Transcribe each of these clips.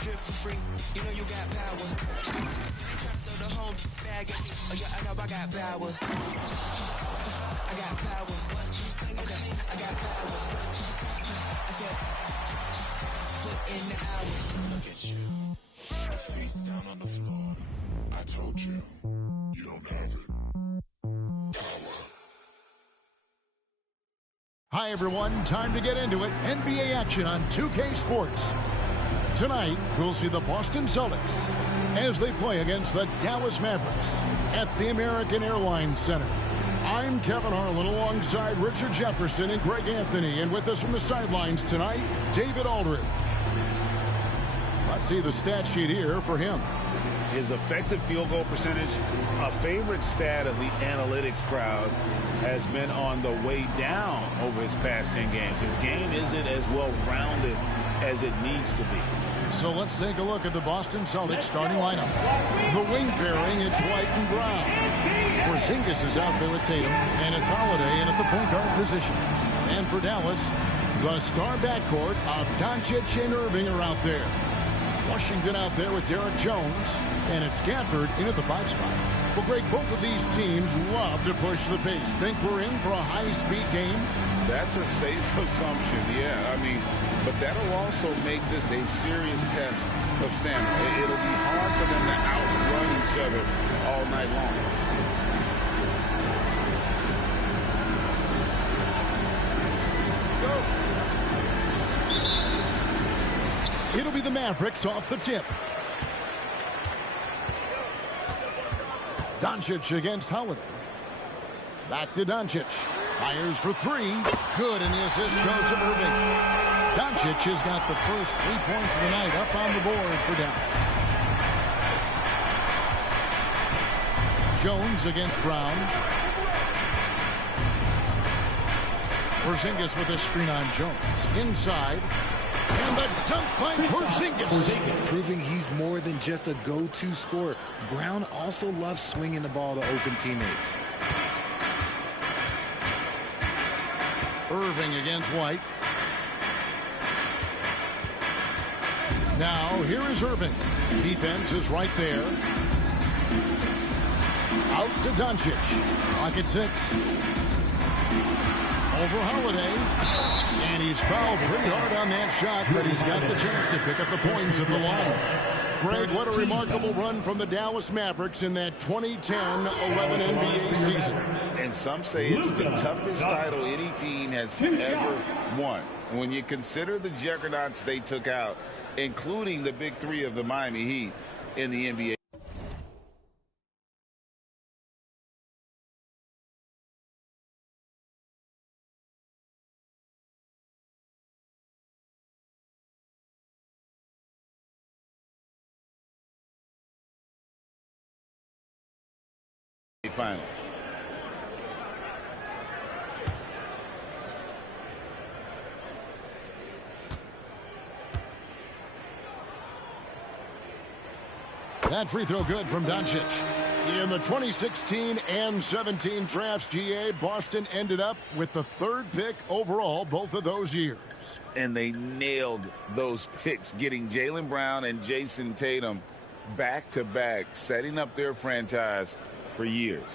drip for free. You know you got power. Ain't trying to throw the whole bag at me. Oh yeah, I know I got power. I got power. Okay, I got power. I said, put in the hours. Look at you. Your feet's down on the floor. I told you, you don't have it. Power. Hi, everyone. Time to get into it. NBA action on 2K Sports. Tonight, we'll see the Boston Celtics as they play against the Dallas Mavericks at the American Airlines Center. I'm Kevin Harlan alongside Richard Jefferson and Greg Anthony. And with us from the sidelines tonight, David Aldridge. Let's see the stat sheet here for him. His effective field goal percentage, a favorite stat of the analytics crowd, has been on the way down over his past 10 games. His game isn't as well-rounded as it needs to be. So let's take a look at the Boston Celtics starting lineup. The wing pairing, it's White and Brown. Porzingis is out there with Tatum, and it's Holiday in at the point guard position. And for Dallas, the star backcourt of Doncic and Irving are out there. Washington out there with Derek Jones, and it's Gafford in at the 5 spot. Well, Greg, both of these teams love to push the pace. Think we're in for a high-speed game? That's a safe assumption, yeah. I mean, but that'll also make this a serious test of stamina. It'll be hard for them to outrun each other all night long. It'll be the Mavericks off the tip. Doncic against Holiday. Back to Doncic. Fires for 3. Good, and the assist goes to Irving. Doncic has got the first 3 points of the night up on the board for Dallas. Jones against Brown. Porzingis with a screen on Jones. Inside. And the dunk by Porzingis. Proving he's more than just a go-to scorer. Brown also loves swinging the ball to open teammates. Irving against White. Now, here is Irving. Defense is right there. Out to Doncic. Clock at 6. Over Holiday. And he's fouled pretty hard on that shot, but he's got the chance to pick up the points at the line. Greg, what a remarkable run from the Dallas Mavericks in that 2010-11 NBA season. And some say it's the toughest title any team has ever won. When you consider the juggernauts they took out, including the big 3 of the Miami Heat in the NBA. Finals. That free throw good from Doncic. In the 2016 and 17 drafts, GA, Boston ended up with the 3rd pick overall both of those years. And they nailed those picks, getting Jaylen Brown and Jason Tatum back-to-back, setting up their franchise for years.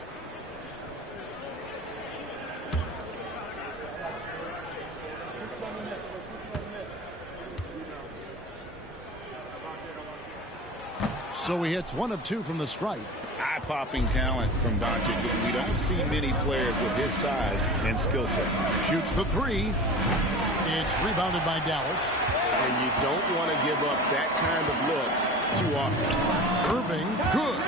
So he hits 1 of 2 from the stripe. Eye-popping talent from Doncic. We don't see many players with his size and skill set. Shoots the 3. It's rebounded by Dallas. And you don't want to give up that kind of look too often. Irving, good.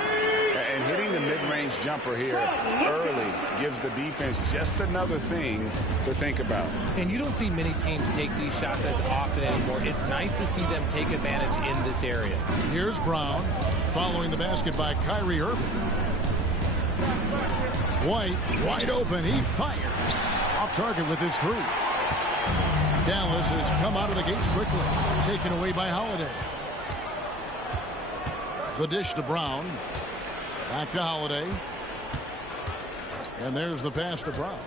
And hitting the mid-range jumper here early gives the defense just another thing to think about. And you don't see many teams take these shots as often anymore. It's nice to see them take advantage in this area. Here's Brown following the basket by Kyrie Irving. White wide open. He fired. Off target with his 3. Dallas has come out of the gates quickly. Taken away by Holiday. The dish to Brown. Back to Holiday. And there's the pass to Brown.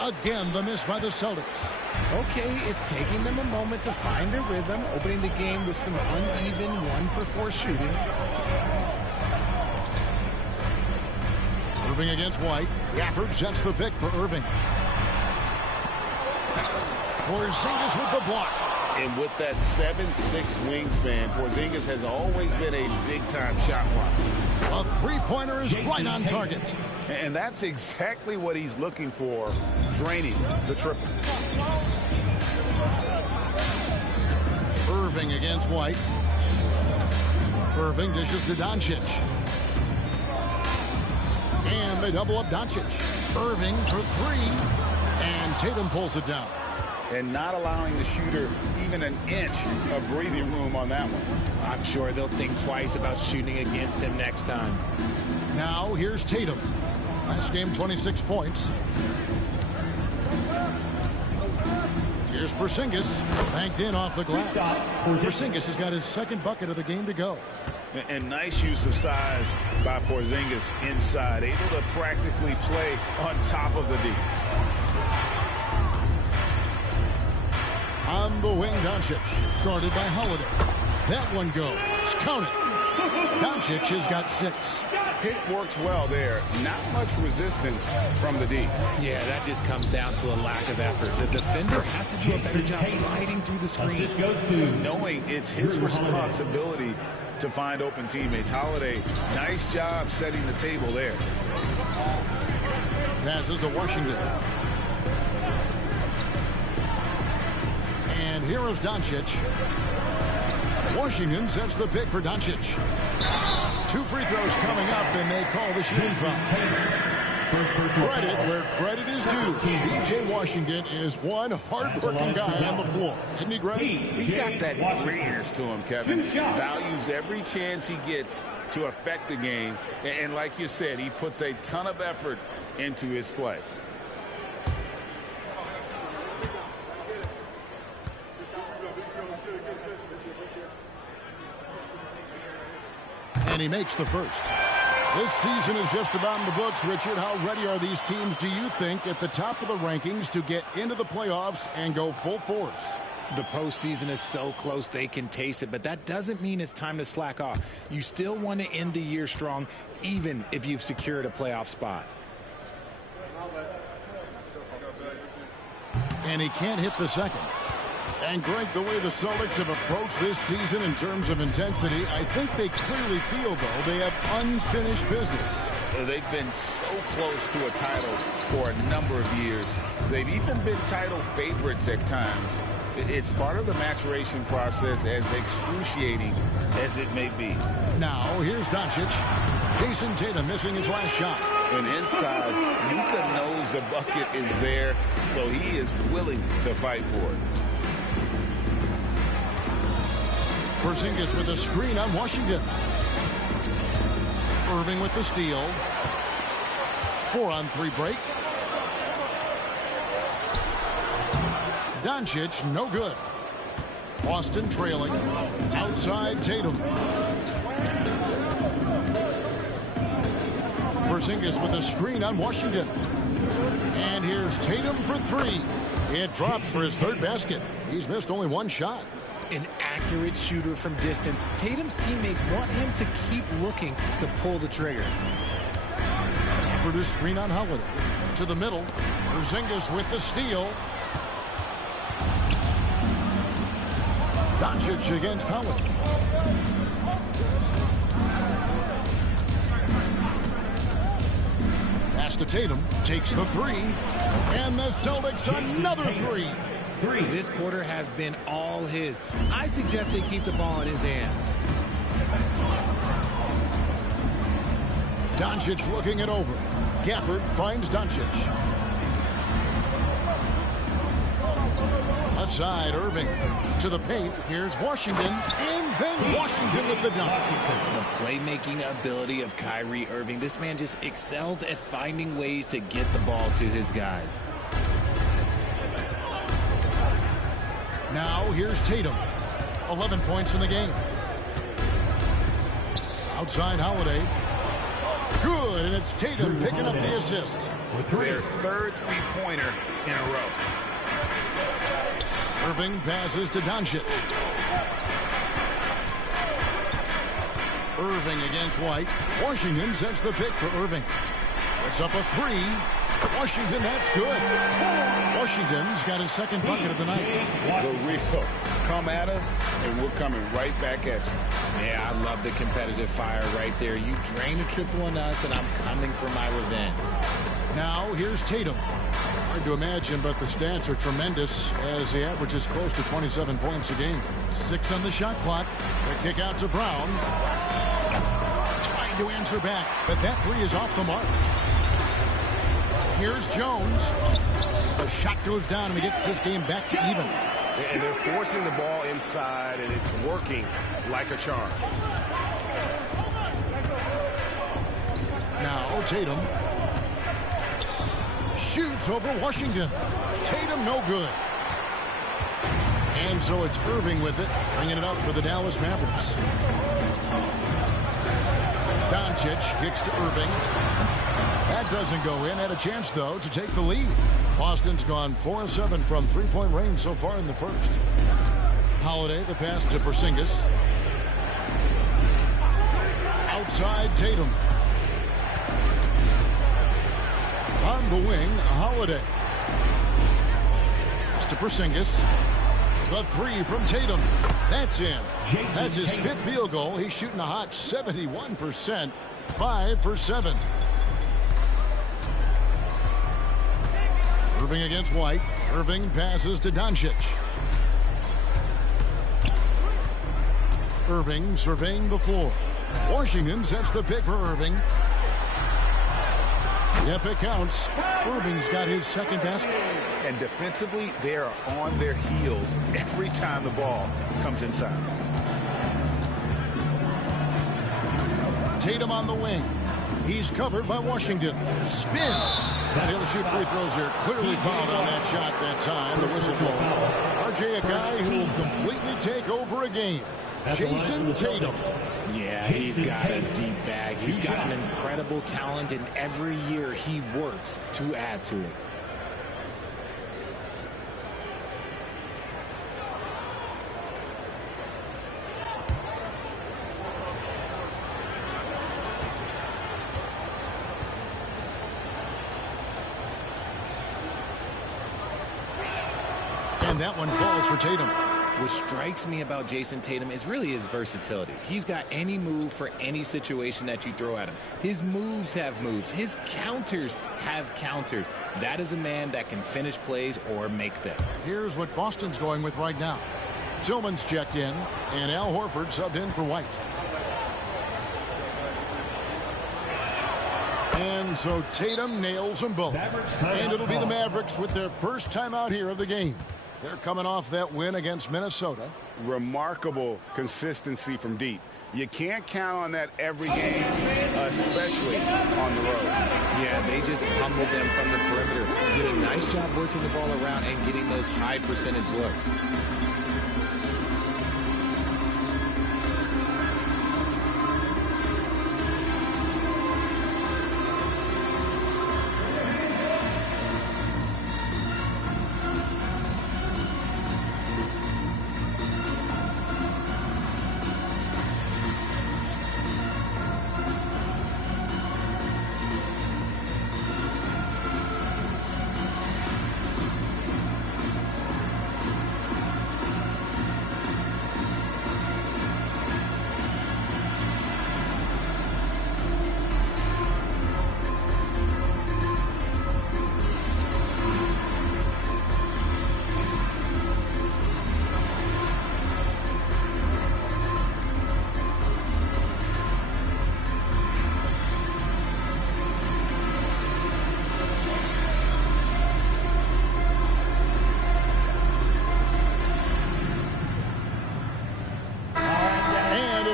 Again, the miss by the Celtics. Okay, it's taking them a moment to find their rhythm, opening the game with some uneven 1-for-4 shooting. Irving against White. Gafford sets the pick for Irving. Porzingis with the block. And with that 7'6" wingspan, Porzingis has always been a big-time shot blocker. A three-pointer is right on target. And that's exactly what he's looking for, draining the triple. Irving against White. Irving dishes to Doncic. And they double up Doncic. Irving for three. And Tatum pulls it down. And not allowing the shooter even an inch of breathing room on that one. I'm sure they'll think twice about shooting against him next time. Now here's Tatum. Last game, 26 points. Here's Porzingis, banked in off the glass. Porzingis has got his second bucket of the game to go. And nice use of size by Porzingis inside, able to practically play on top of the D. On the wing, Doncic, guarded by Holiday. That one goes. Count it. Doncic has got 6. Pick works well there. Not much resistance from the D. Yeah, that just comes down to a lack of effort. The defender has to do a better job fighting through the screen. Knowing it's his responsibility to find open teammates. Holiday, nice job setting the table there. Passes to Washington. And here is Doncic. Washington sets the pick for Doncic. 2 free throws coming up, and they call the shooting foul. Credit where credit is due. P.J. Washington is one hard-working guy on the floor. Isn't he great? He's got that grittiness to him, Kevin. Values every chance he gets to affect the game. And like you said, he puts a ton of effort into his play. And he makes the first. This season is just about in the books, Richard. How ready are these teams, do you think, at the top of the rankings to get into the playoffs and go full force? The postseason is so close they can taste it, but that doesn't mean it's time to slack off. You still want to end the year strong, even if you've secured a playoff spot. And he can't hit the second. And Greg, the way the Celtics have approached this season in terms of intensity, I think they clearly feel, though, they have unfinished business. They've been so close to a title for a number of years. They've even been title favorites at times. It's part of the maturation process, as excruciating as it may be. Now, here's Doncic. Jason Tatum missing his last shot. And inside, Luka knows the bucket is there, so he is willing to fight for it. Porzingis with a screen on Washington. Irving with the steal. 4-on-3 break. Doncic, no good. Boston trailing. Outside Tatum. Porzingis with a screen on Washington. And here's Tatum for 3. It drops for his 3rd basket. He's missed only 1 shot. An accurate shooter from distance. Tatum's teammates want him to keep looking to pull the trigger. For the screen on Holiday. To the middle. Porzingis with the steal. Doncic against Holiday. Pass to Tatum. Takes the 3. And the Celtics another 3. This quarter has been all his. I suggest they keep the ball in his hands. Doncic looking it over. Gafford finds Doncic. Left side, Irving to the paint. Here's Washington, and then Washington with the dunk. The playmaking ability of Kyrie Irving. This man just excels at finding ways to get the ball to his guys. Now here's Tatum. 11 points in the game. Outside Holiday. Good, and it's Tatum picking up the assist. Their 3rd three-pointer in a row. Irving passes to Doncic. Irving against White. Washington sets the pick for Irving. It's up a three. Washington, that's good. Washington's got his second bucket of the night. The real. Come at us, and we're coming right back at you. Yeah, I love the competitive fire right there. You drain a triple on us, and I'm coming for my revenge. Now, here's Tatum. Hard to imagine, but the stats are tremendous as he averages close to 27 points a game. 6 on the shot clock. The kick out to Brown. Trying to answer back, but that three is off the mark. Here's Jones. The shot goes down, and he gets this game back to even. And they're forcing the ball inside, and it's working like a charm. Now Tatum shoots over Washington. Tatum no good. And so it's Irving with it, bringing it up for the Dallas Mavericks. Doncic kicks to Irving. That doesn't go in. Had a chance, though, to take the lead. Boston's gone 4-7 from three-point range so far in the first. Holiday, the pass to Porzingis. Outside Tatum. On the wing, Holiday. Pass to Porzingis. The three from Tatum. That's in. That's his fifth field goal. He's shooting a hot 71%. 5 for 7. Irving against White. Irving passes to Doncic. Irving surveying the floor. Washington sets the pick for Irving. Yep, it counts. Irving's got his second basket. And defensively, they are on their heels every time the ball comes inside. Tatum on the wing. He's covered by Washington. Spins. And he'll shoot free throws here. Clearly fouled on that shot that time. The whistle blown. RJ, a guy who will completely take over a game. Jason Tatum. Yeah, he's got a deep bag. He's got an incredible talent, and every year he works to add to it. And that one falls for Tatum. What strikes me about Jason Tatum is really his versatility. He's got any move for any situation that you throw at him. His moves have moves. His counters have counters. That is a man that can finish plays or make them. Here's what Boston's going with right now. Tillman's checked in, and Al Horford subbed in for White. And so Tatum nails them both. And it'll be the Mavericks with their first time out here of the game. They're coming off that win against Minnesota. Remarkable consistency from deep. You can't count on that every game, especially on the road. Yeah, they just pummeled them from the perimeter. Did a nice job working the ball around and getting those high percentage looks.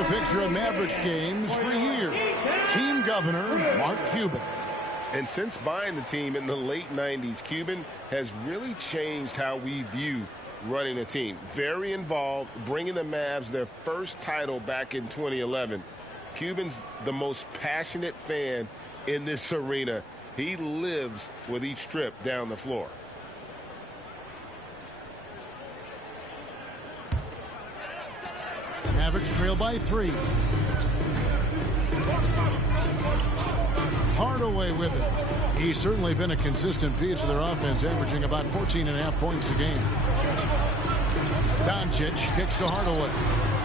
Picture of Mavericks games for years. Team governor, Mark Cuban. And since buying the team in the late 90s, Cuban has really changed how we view running a team. Very involved, bringing the Mavs their first title back in 2011. Cuban's the most passionate fan in this arena. He lives with each trip down the floor. Mavericks trail by 3. Hardaway with it. He's certainly been a consistent piece of their offense, averaging about 14.5 points a game. Doncic kicks to Hardaway.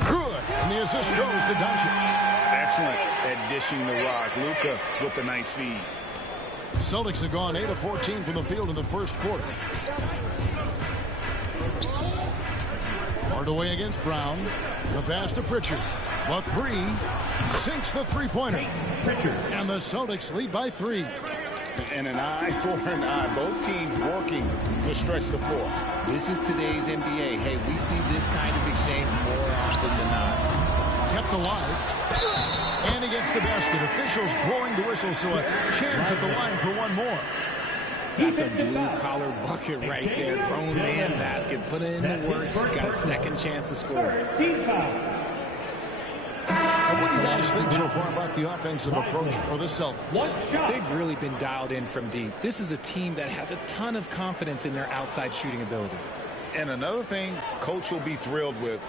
Good. And the assist goes to Doncic. Excellent at dishing the rock. Luka with the nice feed. Celtics have gone 8 of 14 from the field in the first quarter. Hardaway against Brown. The pass to Pritchard. The 3 sinks the three-pointer. And the Celtics lead by 3. And an eye for an eye. Both teams working to stretch the floor. This is today's NBA. Hey, we see this kind of exchange more often than not. Kept alive. And he gets the basket. Officials blowing the whistle, so a chance at the line for one more. That's a blue-collar bucket right there. Grown man basket. Put in the work. Got a second chance to score. And what do you guys think so far about the offensive approach for the Celtics? They've really been dialed in from deep. This is a team that has a ton of confidence in their outside shooting ability. And another thing Coach will be thrilled with,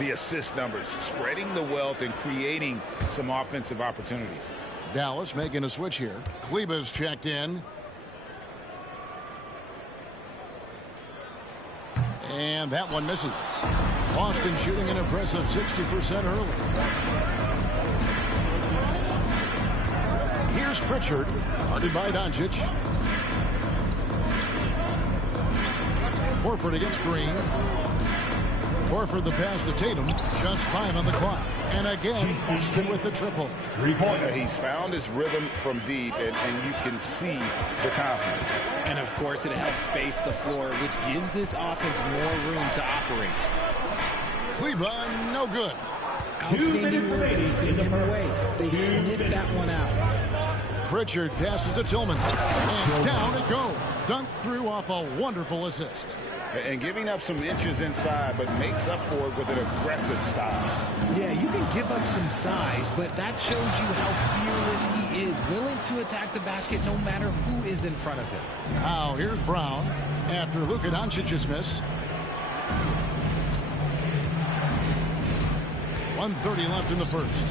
the assist numbers, spreading the wealth and creating some offensive opportunities. Dallas making a switch here. Kleba's checked in. And that one misses. Boston shooting an impressive 60% early. Here's Pritchard, guarded by Doncic. Horford against Green. Horford the pass to Tatum. Just 5 on the clock. And again, Houston with the triple. He's found his rhythm from deep, and you can see the confidence. And, of course, it helps space the floor, which gives this offense more room to operate. Kleba, no good. Outstanding work to send him away. They sniffed that one out. Pritchard passes to Tillman. And down it goes. Dunked through off a wonderful assist. And giving up some inches inside, but makes up for it with an aggressive style. Yeah, you can give up some size, but that shows you how fearless he is, willing to attack the basket no matter who is in front of him. Now, here's Brown after Luka Doncic's miss. 1:30 left in the first.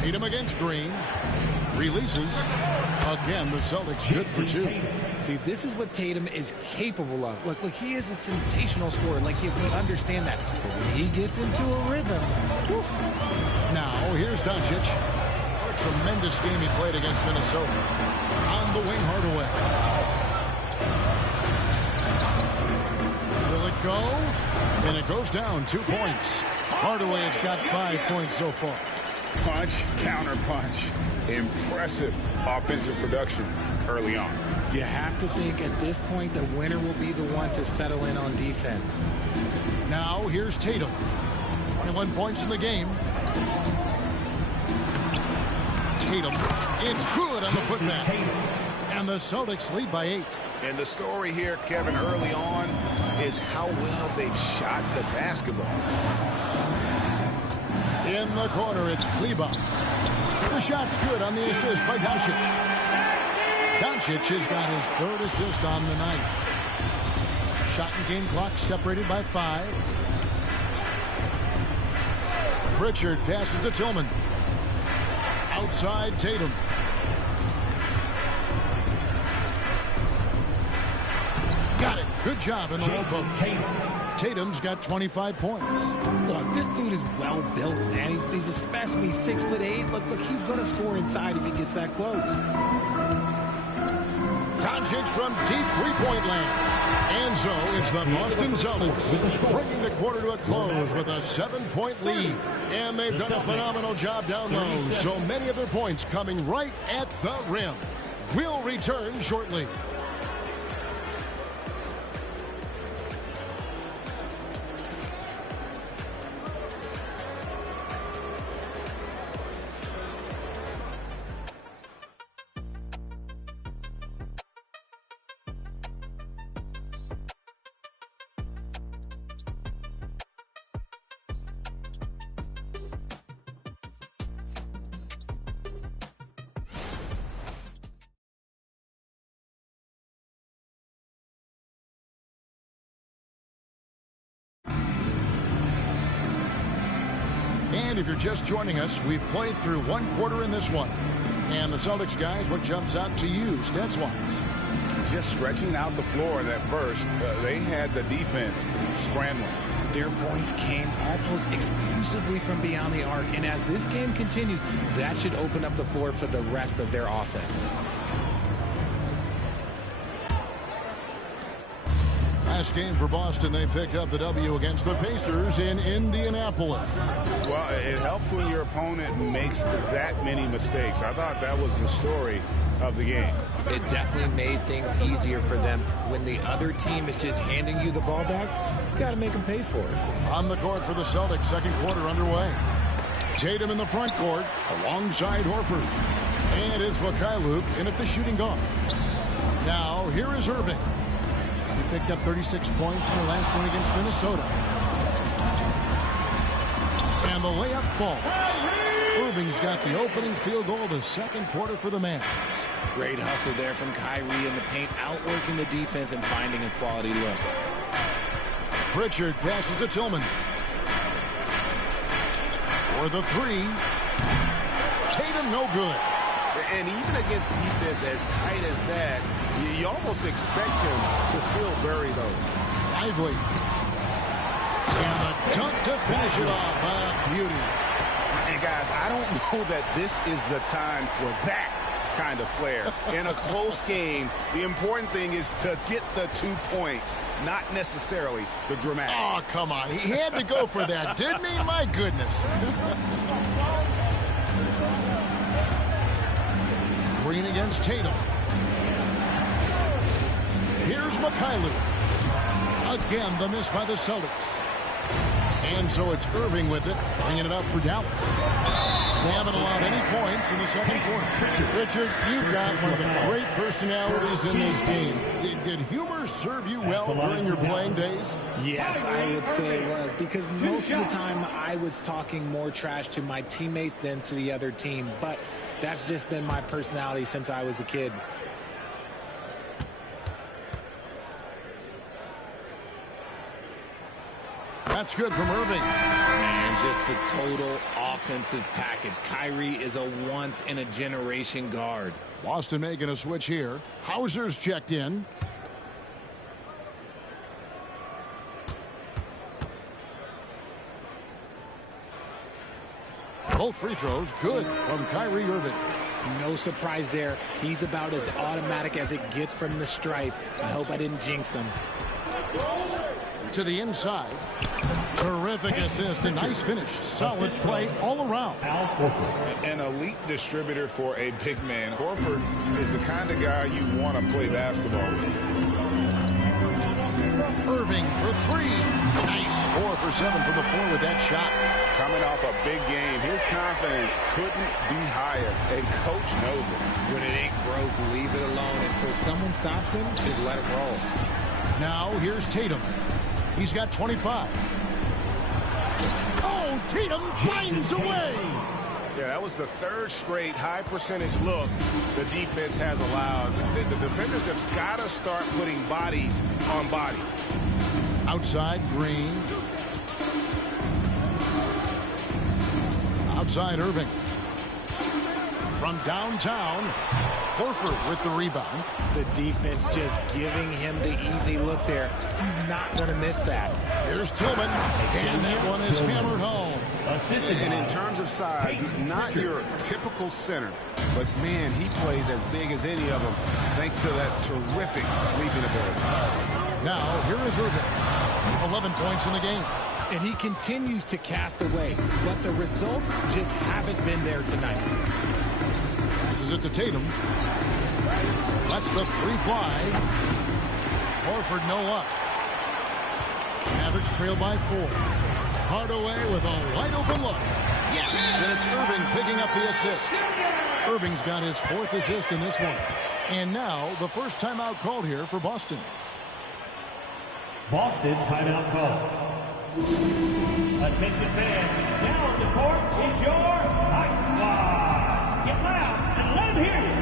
Tatum against Green. Releases. Again, the Celtics good for 2. See, this is what Tatum is capable of. Look, he is a sensational scorer. Like, we understand that. But when he gets into a rhythm. Whew. Now, here's Doncic. What a tremendous game he played against Minnesota. On the wing, Hardaway. Will it go? And it goes down 2 points. Hardaway has got 5 points so far. Punch, counter punch. Impressive offensive production early on. You have to think at this point the winner will be the one to settle in on defense. Now here's Tatum. 21 points in the game. Tatum. It's good on the putback. And the Celtics lead by 8. And the story here, Kevin, early on is how well they've shot the basketball. In the corner, it's Kleba. The shot's good on the assist by Doncic. Doncic has got his 3rd assist on the night. Shot and game clock separated by 5. Pritchard passes to Tillman. Outside Tatum. Got it. Good job in the low post. Tatum's got 25 points. Look, this dude is well built, man. He's a specimen. He's 6'8". Look, he's going to score inside if he gets that close. Doncic from deep three-point land. And so it's the Boston Celtics bringing the quarter to a close with a 7-point lead. And they've done a phenomenal job down low. So many of their points coming right at the rim. We'll return shortly. And if you're just joining us, we've played through one quarter in this one. And the Celtics guys, what jumps out to you stats-wise? Just stretching out the floor in that first. They had the defense scrambling. Their points came almost exclusively from beyond the arc. And as this game continues, that should open up the floor for the rest of their offense. Last game for Boston, they picked up the W against the Pacers in Indianapolis. Well, it helps when your opponent makes that many mistakes. I thought that was the story of the game. It definitely made things easier for them. When the other team is just handing you the ball back, you got to make them pay for it. On the court for the Celtics, second quarter underway. Tatum in the front court alongside Horford. And it's Mikhailuk in at the shooting guard. Now, here is Irving. He picked up 36 points in the last one against Minnesota. And the layup falls. Irving's got the opening field goal of the second quarter for the Mavs. Great hustle there from Kyrie in the paint, outworking the defense and finding a quality look. Pritchard passes to Tillman. For the three. Tatum no good. And even against defense as tight as that, you almost expect him to still bury those. Lively. And the dunk to finish it off. A beauty. And guys, I don't know that this is the time for that kind of flair. In a close game, the important thing is to get the 2 points, not necessarily the dramatics. Oh, come on. He had to go for that, didn't he? My goodness. Green against Tatum. Here's Mikhailuk. Again, the miss by the Celtics. And so it's Irving with it, bringing it up for Dallas. They haven't allowed any points in the second quarter. Richard, you've got one of the great personalities in this game. Did humor serve you well during your playing days? Yes, I would say it was, because most of the time I was talking more trash to my teammates than to the other team. But that's just been my personality since I was a kid. That's good from Irving. Man, just the total offensive package. Kyrie is a once-in-a-generation guard. Boston making a switch here. Hauser's checked in. Both free throws good from Kyrie Irving. No surprise there. He's about as automatic as it gets from the stripe. I hope I didn't jinx him. To the inside. Terrific assist and nice finish. Solid play all around. An elite distributor for a big man. Horford is the kind of guy you want to play basketball with. Irving for three. Nice. 4 for 7 from the floor with that shot. Coming off a big game, his confidence couldn't be higher, and coach knows it. When it ain't broke, leave it alone. Until someone stops him, just let him roll. Now here's Tatum. He's got 25. Oh, Tatum finds a way. Yeah, that was the third straight high percentage look the defense has allowed. The defenders have got to start putting bodies on bodies. Outside, Green. Outside, Irving. From downtown, Horford with the rebound. The defense just giving him the easy look there. He's not going to miss that. Here's Tillman, and that one is hammered home. And in terms of size, not your typical center, but man, he plays as big as any of them thanks to that terrific leaping ability. Now, here is Irving. 11 points in the game. And he continues to cast away, but the results just haven't been there tonight. Passes it to Tatum. That's the free fly. Horford no luck. Mavericks trail by 4. Hardaway with a wide open look. Yes! And it's Irving picking up the assist. Irving's got his 4th assist in this one. And now the first timeout called here for Boston. Boston timeout call. Attention fans, now on the court is your Night Squad. Get loud and let them hear you.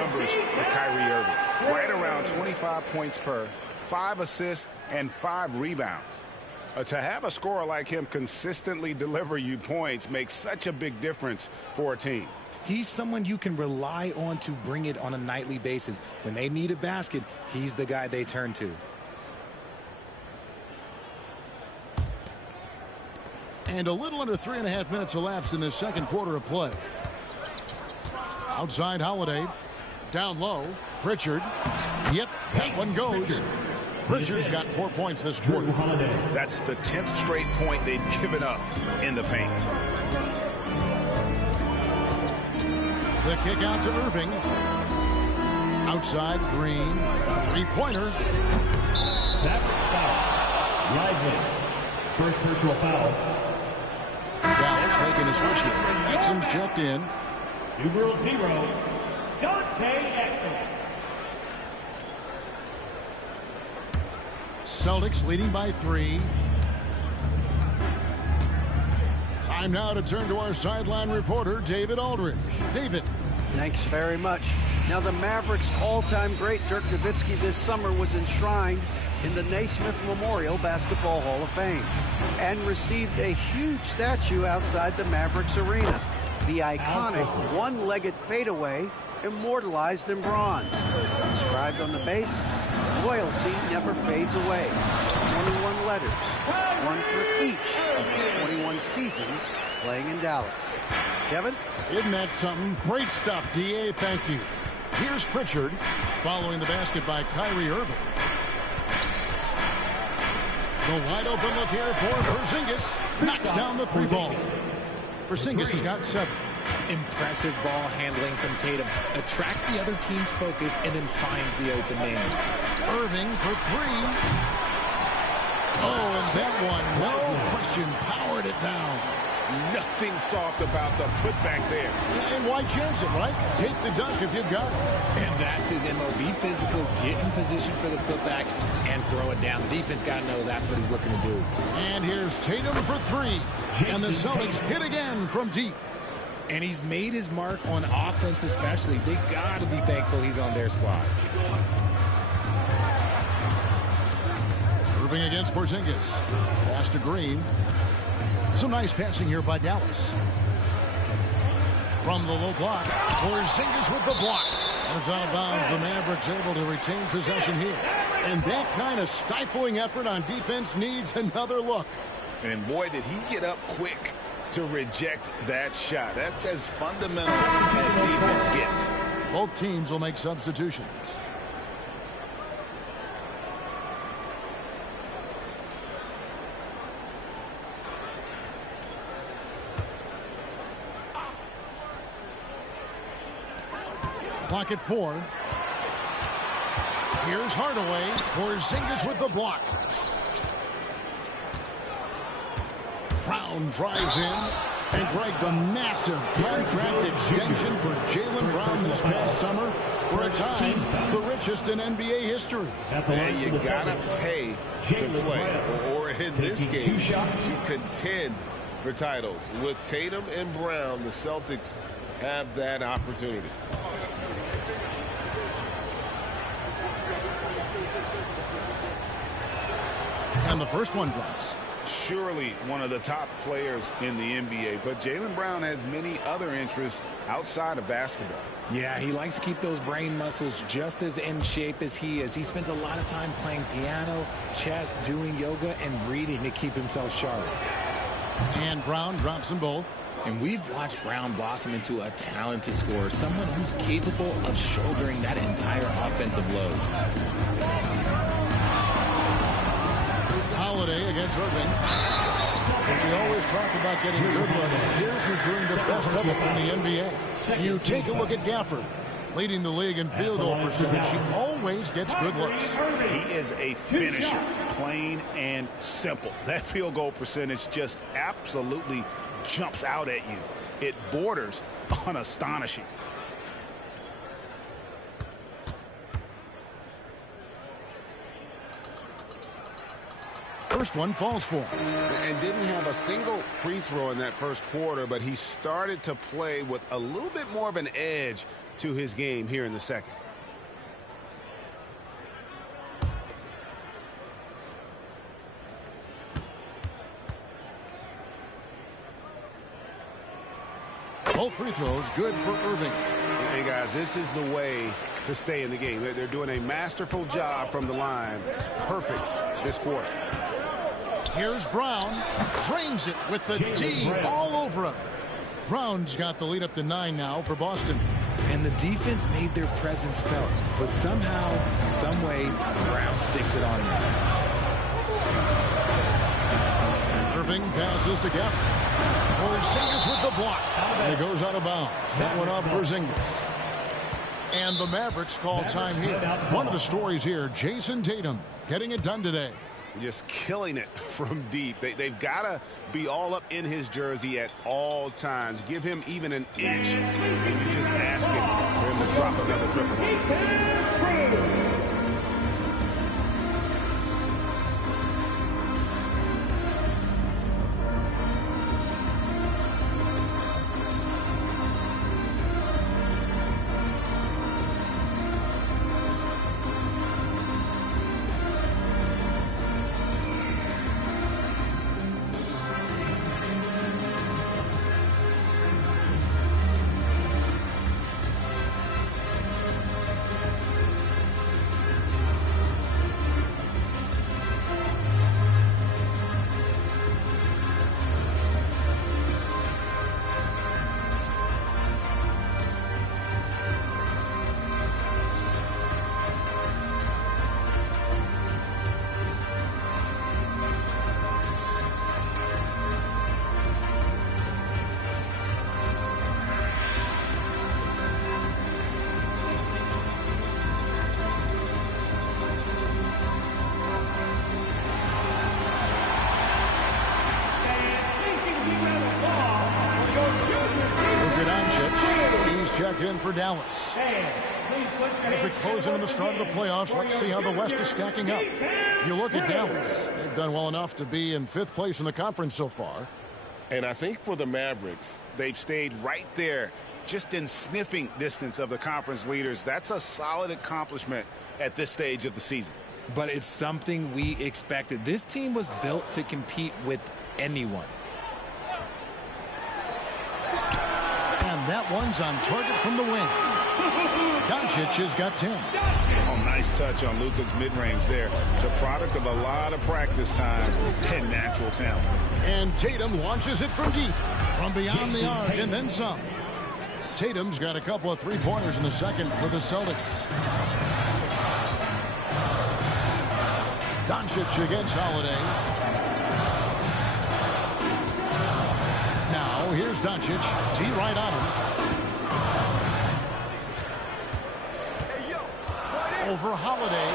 numbers for Kyrie Irving. Right around 25 points per, 5 assists, and 5 rebounds. To have a scorer like him consistently deliver you points makes such a big difference for a team. He's someone you can rely on to bring it on a nightly basis. When they need a basket, he's the guy they turn to. And a little under 3.5 minutes elapsed in the second quarter of play. Outside Holiday. Down low. Pritchard. Yep, that one goes. Pritchard's got 4 points this quarter. That's the 10th straight point they've given up in the paint. The kick out to Irving. Outside Green. Three-pointer. Mavericks foul. Lively. First personal foul. Dallas making a switch here. Exum's checked in. Numero 0, Dante Exum. Celtics leading by 3. Time now to turn to our sideline reporter, David Aldridge. David. Thanks very much. Now, the Mavericks' all-time great Dirk Nowitzki this summer was enshrined in the Naismith Memorial Basketball Hall of Fame and received a huge statue outside the Mavericks arena. The iconic one-legged fadeaway immortalized in bronze. Inscribed on the base, loyalty never fades away. 21 letters, one for each of his 21 seasons playing in Dallas. Kevin? Isn't that something? Great stuff, D.A. Thank you. Here's Pritchard following the basket by Kyrie Irving. The wide open look here for Porzingis. Knocks down the 3 ball. Porzingis has got 7. Impressive ball handling from Tatum. Attracts the other team's focus and then finds the open man. Irving for 3. Oh, and that one, no question, powered it down. Nothing soft about the putback there. And why chance it, right? Take the dunk if you've got it. And that's his MO. Be physical, get in position for the putback, and throw it down. The defense got to know that's what he's looking to do. And here's Tatum for 3. And the Celtics hit again from deep. And he's made his mark on offense especially. They got to be thankful he's on their squad. Irving against Porzingis. Pass to Green. Some nice passing here by Dallas. From the low block, Porzingis with the block. And it's out of bounds. The Mavericks able to retain possession here. And that kind of stifling effort on defense needs another look. And boy, did he get up quick to reject that shot. That's as fundamental as defense gets. Both teams will make substitutions. Clock at 4. Here's Hardaway. Porzingis with the block. Brown drives in. And Greg, the massive contract extension for Jaylen Brown this past summer. For a time, the richest in NBA history. And you gotta pay to play. Or in this case, to contend for titles. With Tatum and Brown, the Celtics have that opportunity. And the first one drops. Surely one of the top players in the NBA, but Jaylen Brown has many other interests outside of basketball. Yeah, he likes to keep those brain muscles just as in shape as he is. He spends a lot of time playing piano, chess, doing yoga, and reading to keep himself sharp. And Brown drops them both. And we've watched Brown blossom into a talented scorer, someone who's capable of shouldering that entire offensive load. Holiday against Irving. We always talk about getting good looks. Here's who's doing the best of it in the NBA. You take a look at Gafford, leading the league in field goal percentage. He always gets good looks. He is a finisher, plain and simple. That field goal percentage just absolutely jumps out at you. It borders on astonishing. First one falls for him. And didn't have a single free throw in that first quarter, but he started to play with a little bit more of an edge to his game here in the second. Both free throws good for Irving. Hey, guys, this is the way to stay in the game. They're doing a masterful job from the line. Perfect this quarter. Here's Brown. Drains it with the D all over him. Brown's got the lead up to 9 now for Boston. And the defense made their presence felt. But somehow, some way, Brown sticks it on them. Irving passes to Gafford. Porzingis with the block. And it goes out of bounds. That went off Porzingis. And the Mavericks call time here. One of the stories here, Jason Tatum getting it done today. Just killing it from deep. They've got to be all up in his jersey at all times. Give him even an inch, and you just ask him for him to drop another triple. Check in for Dallas. As we close in on the start of the playoffs, let's see how the West is stacking up. You look at Dallas. They've done well enough to be in 5th place in the conference so far. And I think for the Mavericks, They've stayed right there, just in sniffing distance of the conference leaders. That's a solid accomplishment at this stage of the season. But it's something we expected. This team was built to compete with anyone. And that one's on target from the wing. Doncic has got 10. Oh, nice touch on Luka's mid-range there. The product of a lot of practice time and natural talent. And Tatum launches it from deep, from beyond the arc, and then some. Tatum's got a couple of three-pointers in the second for the Celtics. Doncic against Holiday. Now, here's Doncic. T right on him. Over Holiday.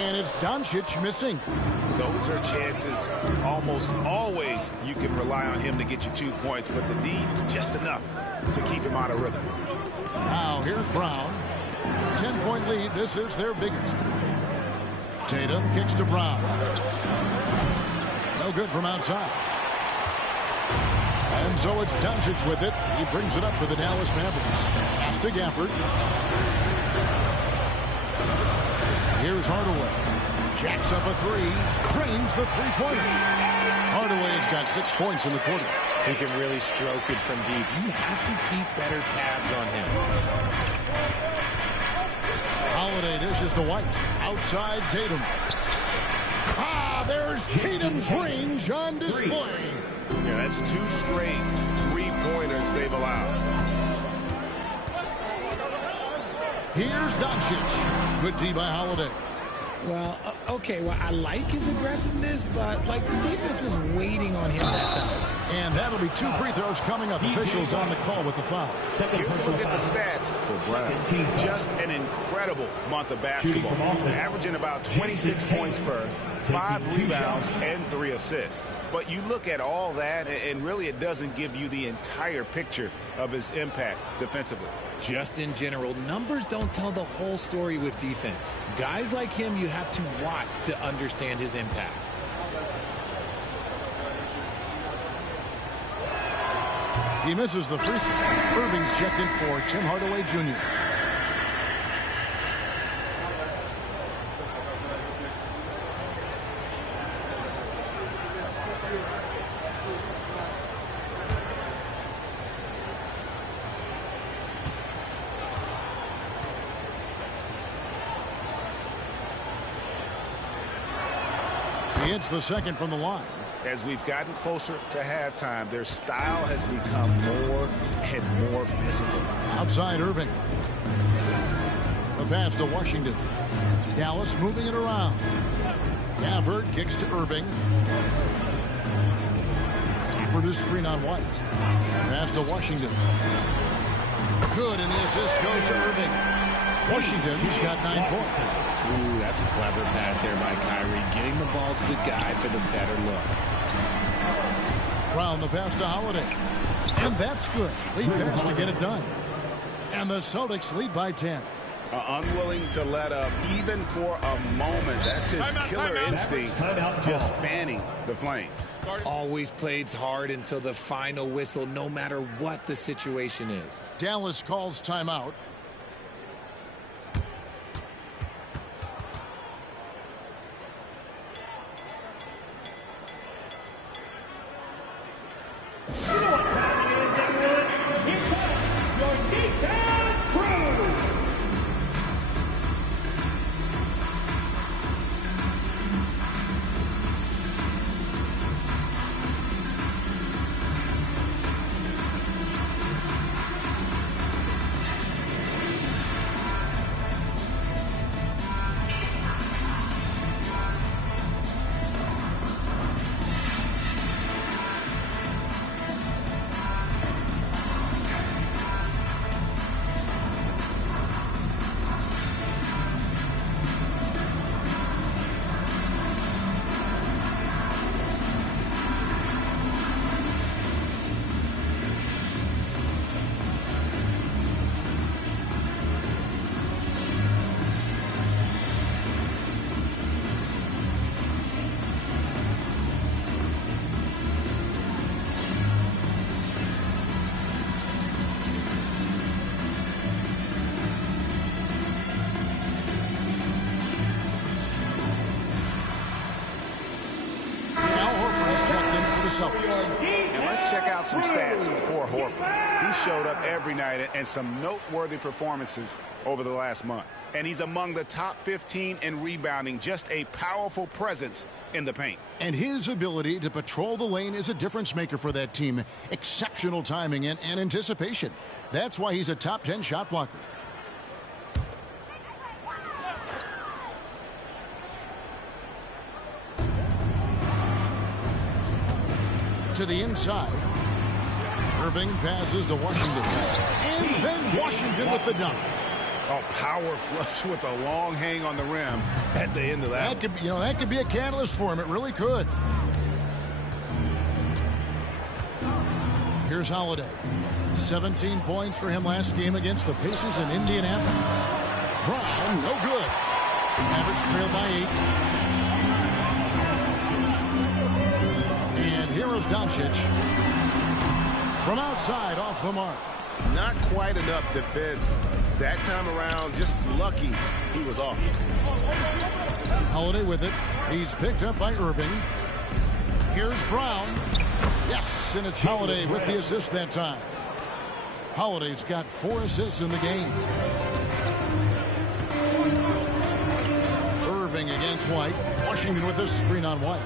And it's Doncic missing. Those are chances almost always you can rely on him to get you 2 points, but the D, just enough to keep him out of rhythm. Now, here's Brown. 10-point lead. This is their biggest. Tatum kicks to Brown. No good from outside. And so it's Doncic with it. He brings it up for the Dallas Mavericks. Pass to Gafford. Here's Hardaway. Jacks up a three. Cranes the three-pointer. Hardaway's got 6 points in the quarter. He can really stroke it from deep. You have to keep better tabs on him. Holiday dishes to White. Outside Tatum. Ah, there's Tatum's range on display. Yeah, that's 2 straight three-pointers they've allowed. Here's Doncic. Good D by Holiday. Well, okay, well, I like his aggressiveness, but, like, the defense was waiting on him that time. And that'll be 2 free throws coming up. Officials on the call with the foul. Here's a look at the stats for Brown. Just an incredible month of basketball. Averaging about 26 points per, 5 rebounds, and 3 assists. But you look at all that, and really it doesn't give you the entire picture of his impact defensively. Just in general, numbers don't tell the whole story with defense. Guys like him, you have to watch to understand his impact. He misses the free throw. Irving's checked in for Tim Hardaway Jr. He hits the second from the line. As we've gotten closer to halftime, their style has become more and more physical. Outside Irving. The pass to Washington. Dallas moving it around. Gafford kicks to Irving. Gafford is screen on White. Pass to Washington. Good, and the assist goes to Irving. Washington's got 9 points. Ooh, that's a clever pass there by Kyrie, getting the ball to the guy for the better look. Brown the pass to Holiday. And that's good. Lead pass to get it done. And the Celtics lead by 10. Unwilling to let up even for a moment. That's his killer instinct, just fanning the flames. Always plays hard until the final whistle, no matter what the situation is. Dallas calls timeout. And let's check out some stats for Horford. He showed up every night and some noteworthy performances over the last month. And he's among the top 15 in rebounding, just a powerful presence in the paint. And his ability to patrol the lane is a difference maker for that team. Exceptional timing and anticipation. That's why he's a top 10 shot blocker. To the inside. Irving passes to Washington. And then Washington with the dunk. Oh, power flush with a long hang on the rim at the end of that. That could be a catalyst for him. It really could. Here's Holiday. 17 points for him last game against the Pacers in Indianapolis. Brown, no good. Mavericks trail by 8. And here is Doncic. From outside, off the mark. Not quite enough defense. That time around, just lucky he was off. Holiday with it. He's picked up by Irving. Here's Brown. Yes, and it's Holiday with the assist that time. Holiday's got 4 assists in the game. Irving against White. Washington with this screen on White.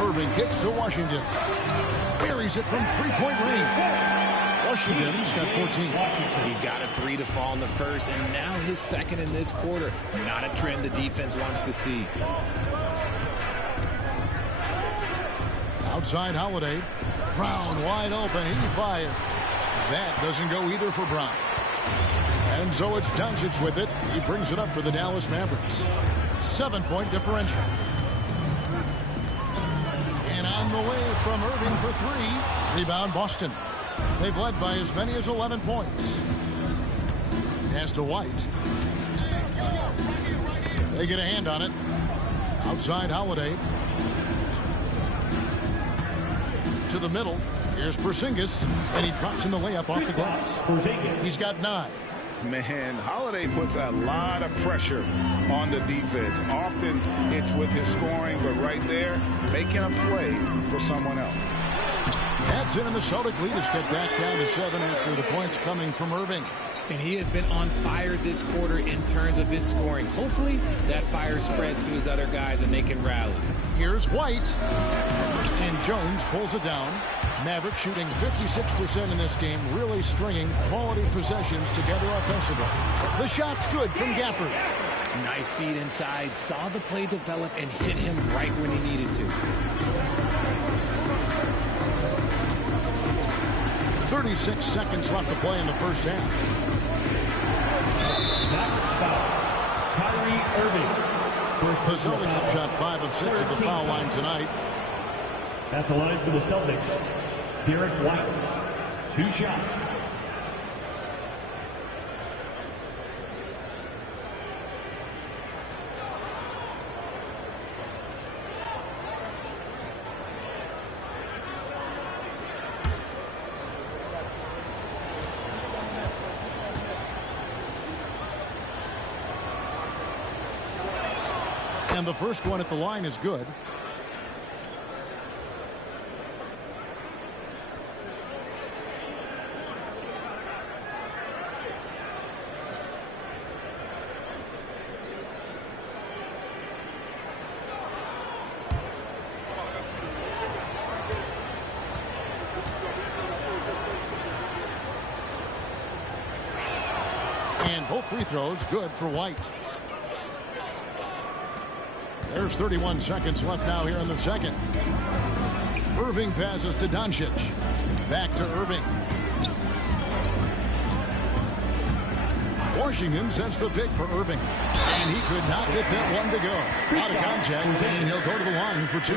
Irving kicks to Washington. Buries it from three-point range. Washington's got 14. He got a 3 to fall in the first, and now his second in this quarter. Not a trend the defense wants to see. Outside Holiday. Brown wide open. He fires. That doesn't go either for Brown. And so it's Doncic with it. He brings it up for the Dallas Mavericks. 7-point differential. And on the way from Irving for 3. Rebound Boston. They've led by as many as 11 points. Pass to White. They get a hand on it. Outside Holiday. To the middle. Here's Porzingis, and he drops in the layup off the glass. He's got 9. Man, Holiday puts a lot of pressure on the defense. Often it's with his scoring, but right there, making a play for someone else. That's in, and the Celtic lead is cut back down to 7 after the points coming from Irving. And he has been on fire this quarter in terms of his scoring. Hopefully, that fire spreads to his other guys and they can rally. Here's White, and Jones pulls it down. Maverick shooting 56% in this game, really stringing quality possessions together offensively. The shot's good from Gafford. Nice feed inside, saw the play develop and hit him right when he needed to. 36 seconds left to play in the first half. Kyrie Irving. The Celtics have shot 5 of 6 at the foul line tonight. At the line for the Celtics, Derek White. 2 shots. And the first one at the line is good. And both free throws good for White. There's 31 seconds left now here in the second. Irving passes to Doncic. Back to Irving. Washington sends the pick for Irving. And he could not get that one to go. Out of contact, and he'll go to the line for 2.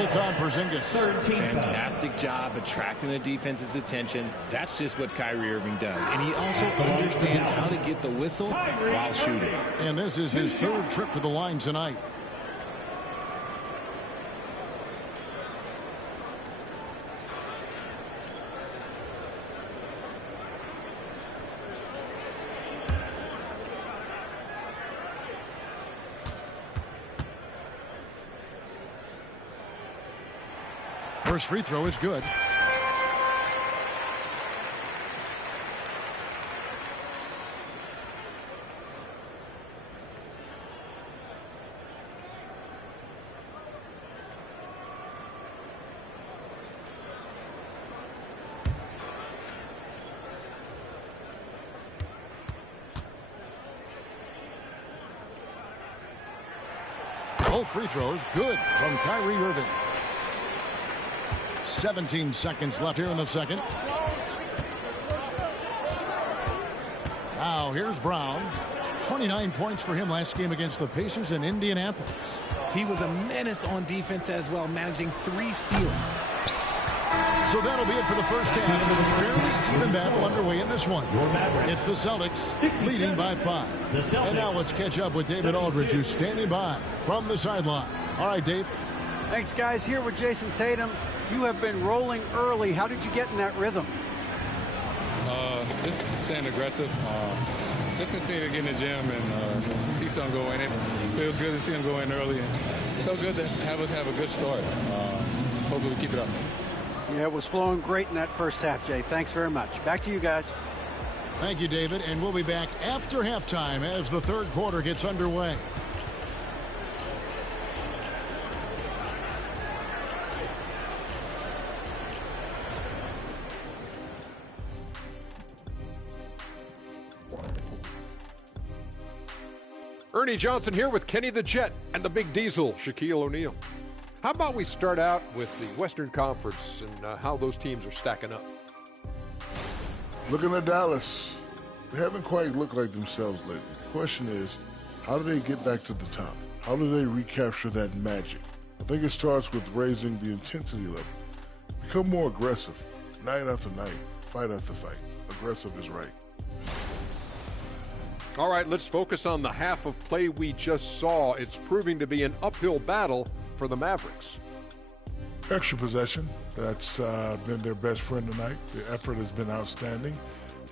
It's on Porzingis. Fantastic job attracting the defense's attention. That's just what Kyrie Irving does. And he also understands how to get the whistle while shooting. And this is his 3rd trip to the line tonight. First free throw is good. Both free throws good from Kyrie Irving. 17 seconds left here in the second. Now here's Brown. 29 points for him last game against the Pacers in Indianapolis. He was a menace on defense as well, managing 3 steals. So that'll be it for the first half. Fairly even battle underway in this one. It's the Celtics leading by 5. And now let's catch up with David Aldridge, who's standing by from the sideline. All right, Dave. Thanks, guys. Here with Jason Tatum. You have been rolling early. How did you get in that rhythm? Just staying aggressive. Just continue to get in the gym and see something go in. It feels good to see him go in early. And so good to have us have a good start. Hopefully we keep it up. Yeah, it was flowing great in that first half, Jay. Thanks very much. Back to you guys. Thank you, David. And we'll be back after halftime as the third quarter gets underway. Ernie Johnson here with Kenny the Jet and the Big Diesel, Shaquille O'Neal. How about we start out with the Western Conference and how those teams are stacking up? Looking at Dallas, they haven't quite looked like themselves lately. The question is, how do they get back to the top? How do they recapture that magic? I think it starts with raising the intensity level. Become more aggressive, night after night, fight after fight. Aggressive is right. All right, let's focus on the half of play we just saw. It's proving to be an uphill battle for the Mavericks. Extra possession. That's been their best friend tonight. The effort has been outstanding.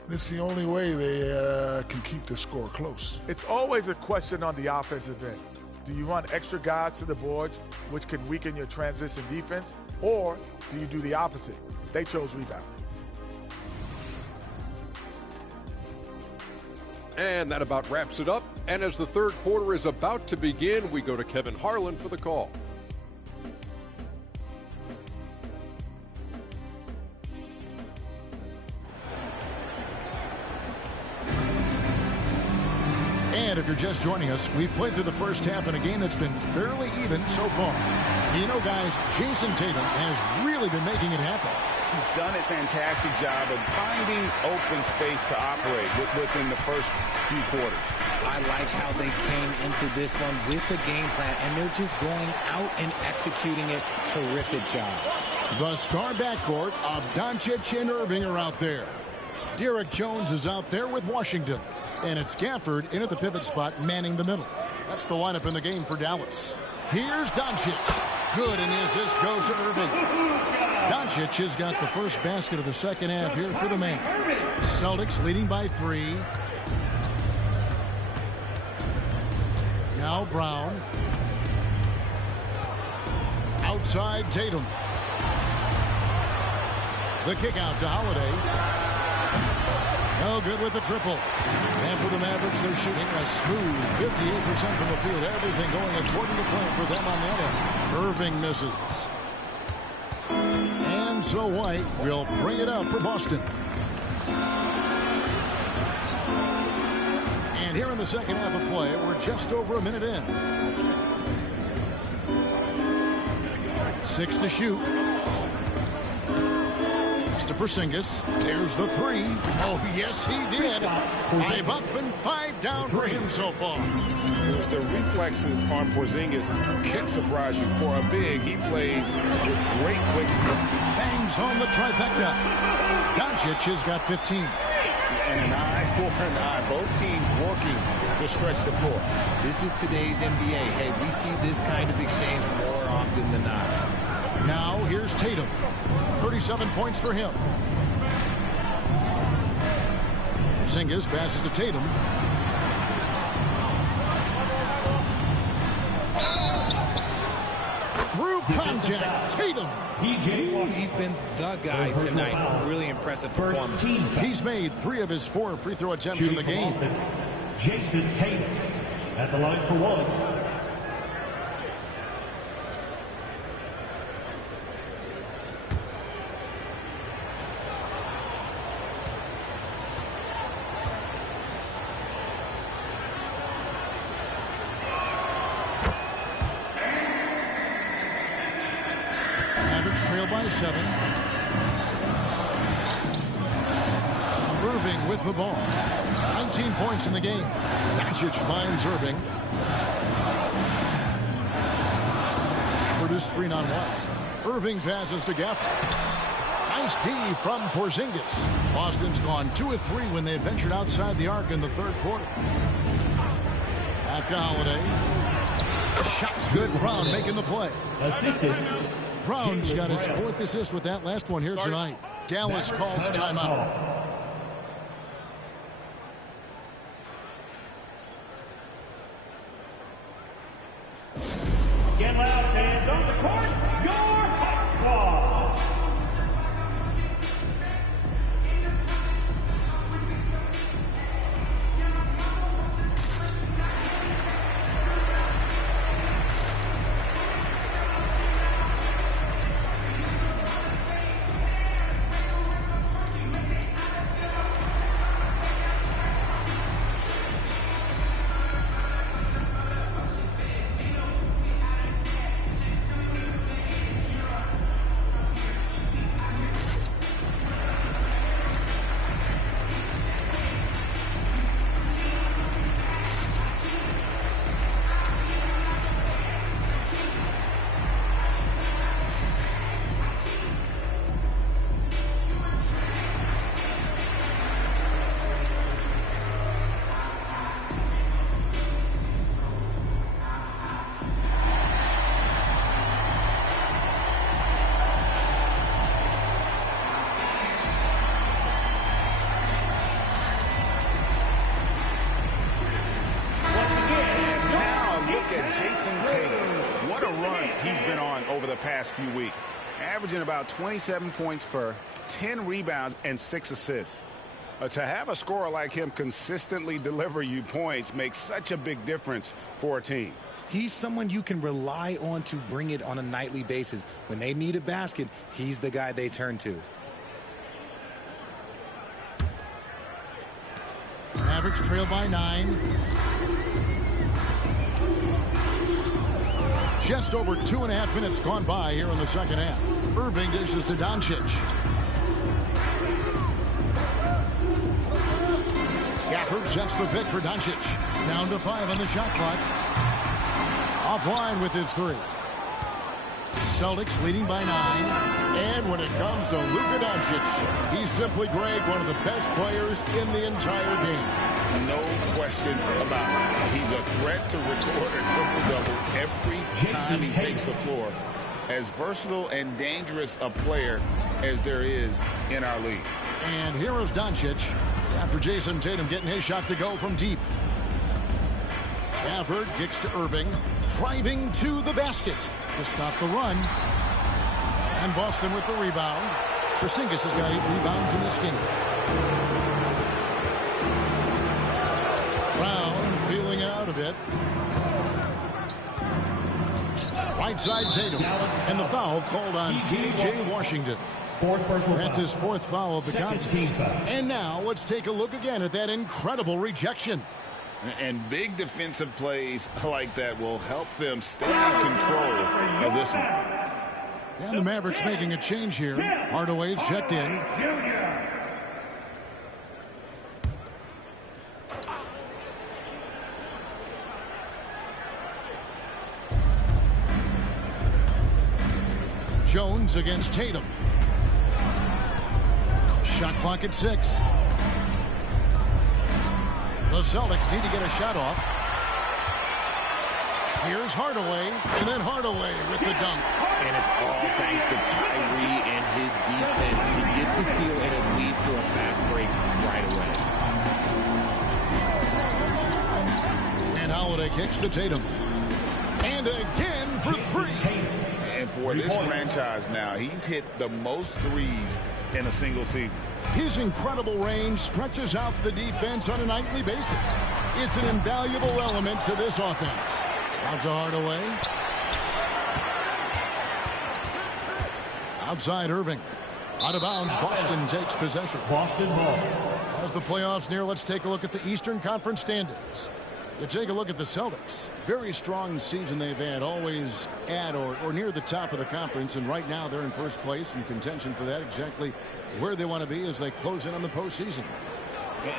And it's the only way they can keep the score close. It's always a question on the offensive end. Do you run extra guys to the boards, which can weaken your transition defense, or do you do the opposite? They chose rebounding. And that about wraps it up. And as the third quarter is about to begin, we go to Kevin Harlan for the call. And if you're just joining us, we've played through the first half in a game that's been fairly even so far. You know, guys, Jason Tatum has really been making it happen. He's done a fantastic job of finding open space to operate within the first few quarters. I like how they came into this one with a game plan, and they're just going out and executing it. Terrific job. The star backcourt of Doncic and Irving are out there. Derek Jones is out there with Washington. And it's Gafford in at the pivot spot, manning the middle. That's the lineup in the game for Dallas. Here's Doncic. Good, and the assist goes to Irving. Doncic has got the first basket of the second half here for the Mavs. Celtics leading by 3. Now Brown. Outside Tatum. The kick out to Holiday. No good with the triple. And for the Mavericks, they're shooting a smooth 58% from the field. Everything going according to plan for them on that end. Irving misses. And so White will bring it up for Boston. And here in the second half of play, we're just over a minute in. 6 to shoot. To Porzingis. There's the 3. Oh, yes, he did. 5 up and 5 down for him so far. The reflexes on Porzingis can surprise you. For a big, he plays with great quickness. Bangs home the trifecta. Doncic has got 15. And an eye for an eye. Both teams working to stretch the floor. This is today's NBA. Hey, we see this kind of exchange more often than not. Now here's Tatum. 37 points for him. Porzingis passes to Tatum. Through contact, Tatum. He's been the guy tonight. Really impressive performance. He's made 3 of his 4 free throw attempts in the game. Jason Tatum at the line for 1. Trail by 7. Irving with the ball. 19 points in the game. Doncic finds Irving. Produced 3 on White. Irving passes to Gafford. Nice D from Porzingis. Boston's gone 2 of 3 when they ventured outside the arc in the third quarter. Back to Holiday. The shot's good. Brown making the play. Assisted. Brown's got his 4th assist with that last one here tonight. Dallas calls timeout. Get loud, fans on the court. Your hot squad. he's been on over the past few weeks. Averaging about 27 points per, 10 rebounds, and 6 assists. To have a scorer like him consistently deliver you points makes such a big difference for a team. He's someone you can rely on to bring it on a nightly basis. When they need a basket, he's the guy they turn to. Mavericks trail by 9. Just over 2.5 minutes gone by here in the second half. Irving dishes to Doncic. Gafford sets the pick for Doncic. Down to 5 on the shot clock. Offline with his 3. Celtics leading by 9. And when it comes to Luka Doncic, he's simply, Greg, one of the best players in the entire game. No question about it. He's a threat to record a triple-double every time he takes the floor. As versatile and dangerous a player as there is in our league. And here is Doncic after Jason Tatum getting his shot to go from deep. Gafford kicks to Irving, driving to the basket to stop the run. And Boston with the rebound. Porzingis has got 8 rebounds in this game. Brown feeling out a bit. Right side Tatum. And the foul called on P.J. Washington. That's his 4th foul of the contest. And now let's take a look again at that incredible rejection. And big defensive plays like that will help them stay in control of this one. And the Mavericks making a change here. Hardaway's checked in. Jones against Tatum. Shot clock at 6. The Celtics need to get a shot off. Here's Hardaway, and then Hardaway with the dunk. And it's all thanks to Kyrie and his defense. He gets the steal, and it leads to a fast break right away. And Holiday kicks to Tatum. And again for 3. And for this franchise now, he's hit the most threes in a single season. His incredible range stretches out the defense on a nightly basis. It's an invaluable element to this offense. Out to Hardaway. Outside Irving. Out of bounds, Boston takes possession. Boston ball. As the playoffs near, let's take a look at the Eastern Conference standings. You take a look at the Celtics. Very strong season they've had, always at or near the top of the conference, and right now they're in first place in contention for that, exactly where they want to be as they close in on the postseason.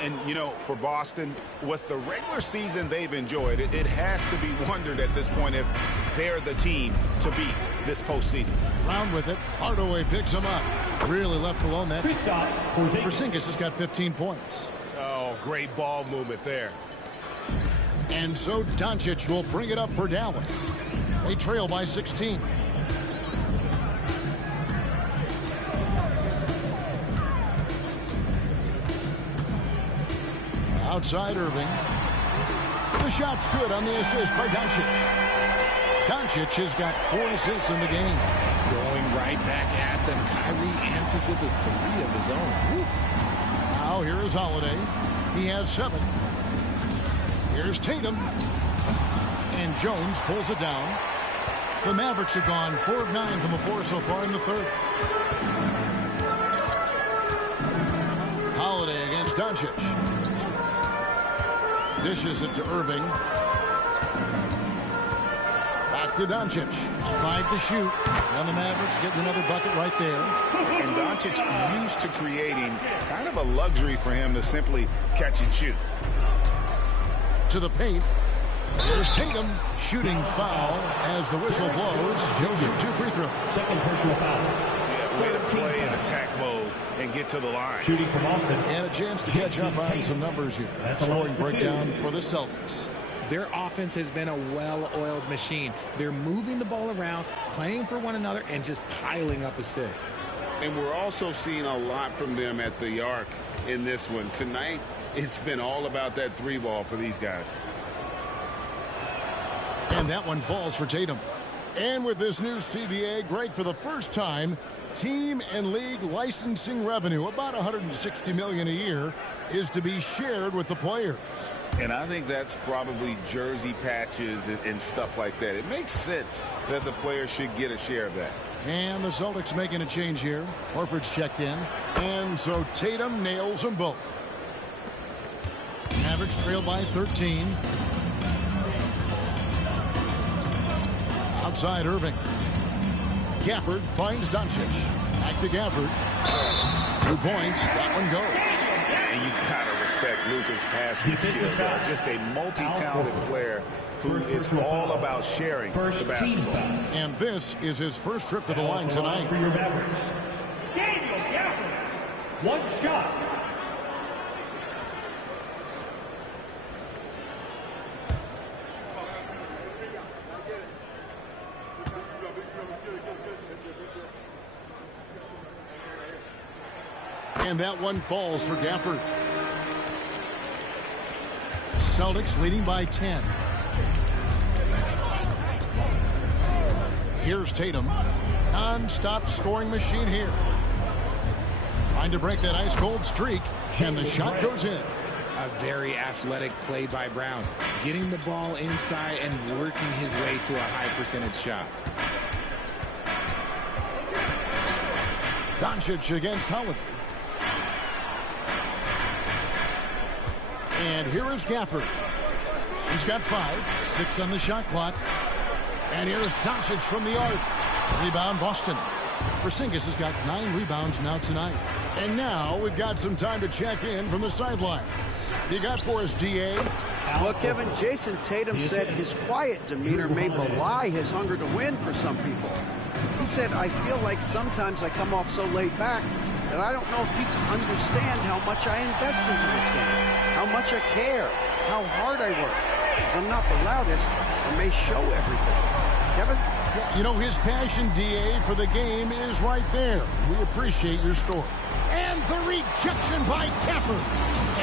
And, you know, for Boston, with the regular season they've enjoyed, it has to be wondered at this point if they're the team to beat this postseason. Round with it. Hardaway picks him up. Really left alone that time. Porzingis has got 15 points. Oh, great ball movement there. And so Doncic will bring it up for Dallas. They trail by 16. Outside Irving. The shot's good on the assist by Doncic. Doncic has got 4 assists in the game. Going right back at them. Kyrie answers with a 3 of his own. Woo. Now here is Holiday. He has 7. Here's Tatum. And Jones pulls it down. The Mavericks have gone 4 of 9 from the floor so far in the third. Holiday against Doncic. Dishes it to Irving. Back to Doncic. 5 to shoot. And the Mavericks getting another bucket right there. And Doncic used to creating kind of a luxury for him to simply catch and shoot. To the paint. There's Tatum. Shooting foul as the whistle blows. He'll shoot 2 free throws. Second personal foul. Yeah, way to play in attack mode and get to the line. Shooting from Austin. And a chance to catch up on some numbers here. Scoring breakdown for the Celtics. Their offense has been a well-oiled machine. They're moving the ball around, playing for one another, and just piling up assists. And we're also seeing a lot from them at the arc in this one. Tonight, it's been all about that 3 ball for these guys. And that one falls for Tatum. And with this new CBA, Greg, for the first time, team and league licensing revenue, about $160 million a year, is to be shared with the players. And I think that's probably jersey patches and stuff like that. It makes sense that the players should get a share of that. And the Celtics making a change here. Horford's checked in. And so Tatum nails them both. Mavericks trail by 13. Outside Irving. Gafford finds Doncic. Back to Gafford. 2 points. That one goes. And you got to respect Luka's passing skills. Just a multi-talented player who is all about sharing the basketball. And this is his first trip to the line tonight. For your Mavericks, Daniel Gafford. 1 shot. And that one falls for Gafford. Celtics leading by 10. Here's Tatum. Non-stop scoring machine here. Trying to break that ice-cold streak. And the shot goes in. A very athletic play by Brown. Getting the ball inside and working his way to a high percentage shot. Doncic against Holiday. And here is Gafford. He's got 5, 6 on the shot clock. And here's Doncic from the arc. Rebound Boston. Porzingis has got 9 rebounds now tonight. And now we've got some time to check in from the sidelines. You got for us, DA? Well, Kevin, Jason Tatum said his quiet demeanor may belie his hunger to win for some people. He said, I feel like sometimes I come off so laid back that I don't know if people understand how much I invest into this game, how much I care, how hard I work. Because I'm not the loudest or may show everything. Kevin? You know, his passion, DA, for the game is right there. We appreciate your story. And the rejection by Gafford.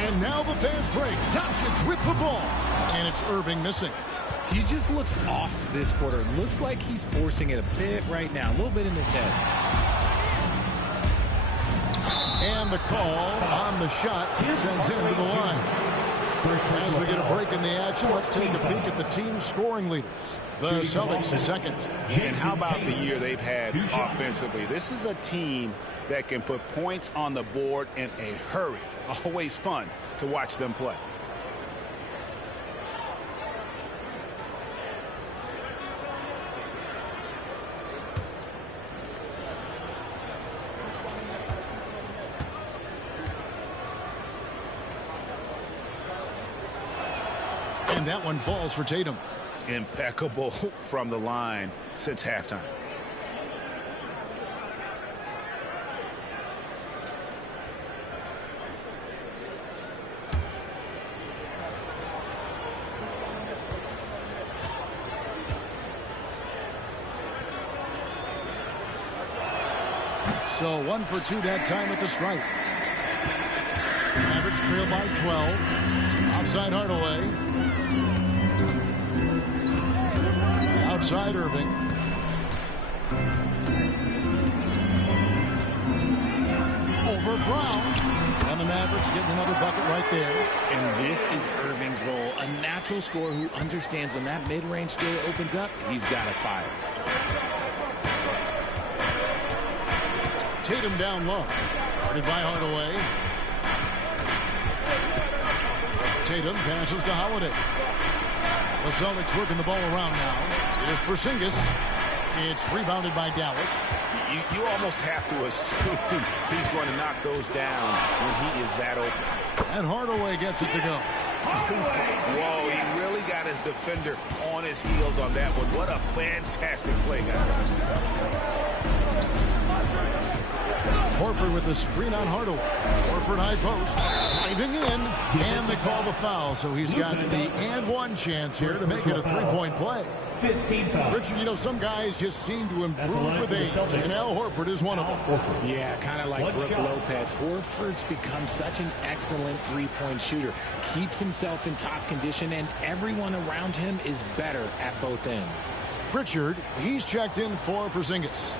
And now the fast break. Doncic with the ball. And it's Irving missing. He just looks off this quarter. Looks like he's forcing it a bit right now. A little bit in his head. And the call on the shot sends him to the line. As we get a break in the action, let's take a peek at the team scoring leaders. The Celtics second. And how about the year they've had offensively? This is a team that can put points on the board in a hurry. Always fun to watch them play. And that one falls for Tatum. Impeccable from the line since halftime. So 1 for 2 that time at the stripe. Mavericks trail by 12. Outside Hardaway. Outside Irving. Over Brown. And the Mavericks getting another bucket right there. And this is Irving's role. A natural scorer who understands when that mid-range J opens up, he's got to fire. Tatum down low. Guarded by Hardaway. Tatum passes to Holiday. The Celtics working the ball around now. Here's Porzingis. It's rebounded by Dallas. You almost have to assume he's going to knock those down when he is that open. And Hardaway gets it to go. Whoa, he really got his defender on his heels on that one. What a fantastic play, guys. Horford with the screen on Hardaway. Horford high post. Driving in. And they call the foul. So he's got the and one chance here to make it a three-point play. 15 fouls. Richard, you know, some guys just seem to improve with age. And Al Horford is one of them. Yeah, kind of like Brook Lopez. Horford's become such an excellent three-point shooter. Keeps himself in top condition, and everyone around him is better at both ends. Pritchard, he's checked in for Porzingis.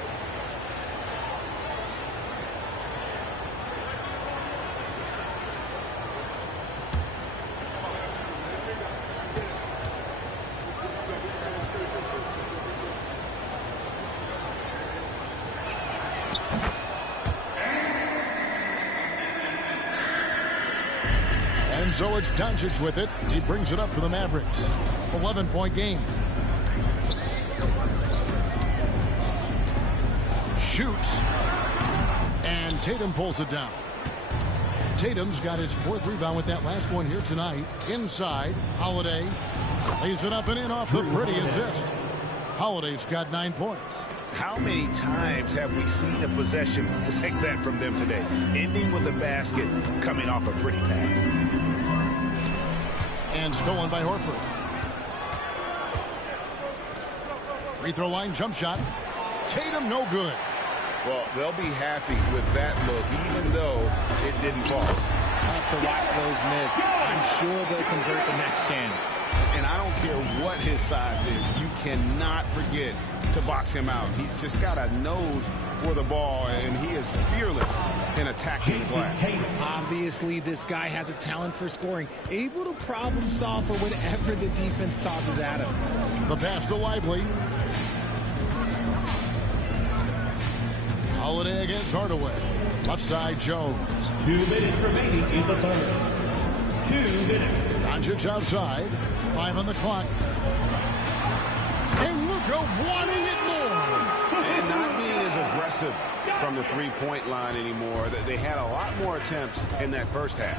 And so it's Doncic with it. He brings it up for the Mavericks. 11-point game. Shoots. And Tatum pulls it down. Tatum's got his 4th rebound with that last one here tonight. Inside, Holiday lays it up and in off the pretty assist. Holiday's got 9 points. How many times have we seen a possession like that from them today? Ending with a basket, coming off a pretty pass. And stolen by Horford. Free throw line jump shot. Tatum no good. Well, they'll be happy with that look, even though it didn't fall. Tough to watch those miss. I'm sure they'll convert the next chance. And I don't care what his size is. You cannot forget to box him out. He's just got a nose for the ball, and he is fearless in attacking the glass. Obviously, this guy has a talent for scoring, able to problem solve for whatever the defense tosses at him. The pass to Lively. Holiday against Hardaway. Left side, Jones. 2 minutes remaining in the third. 2 minutes. Doncic outside. 5 on the clock. And Luka wanting it more. And not being as aggressive from the three-point line anymore. They had a lot more attempts in that first half.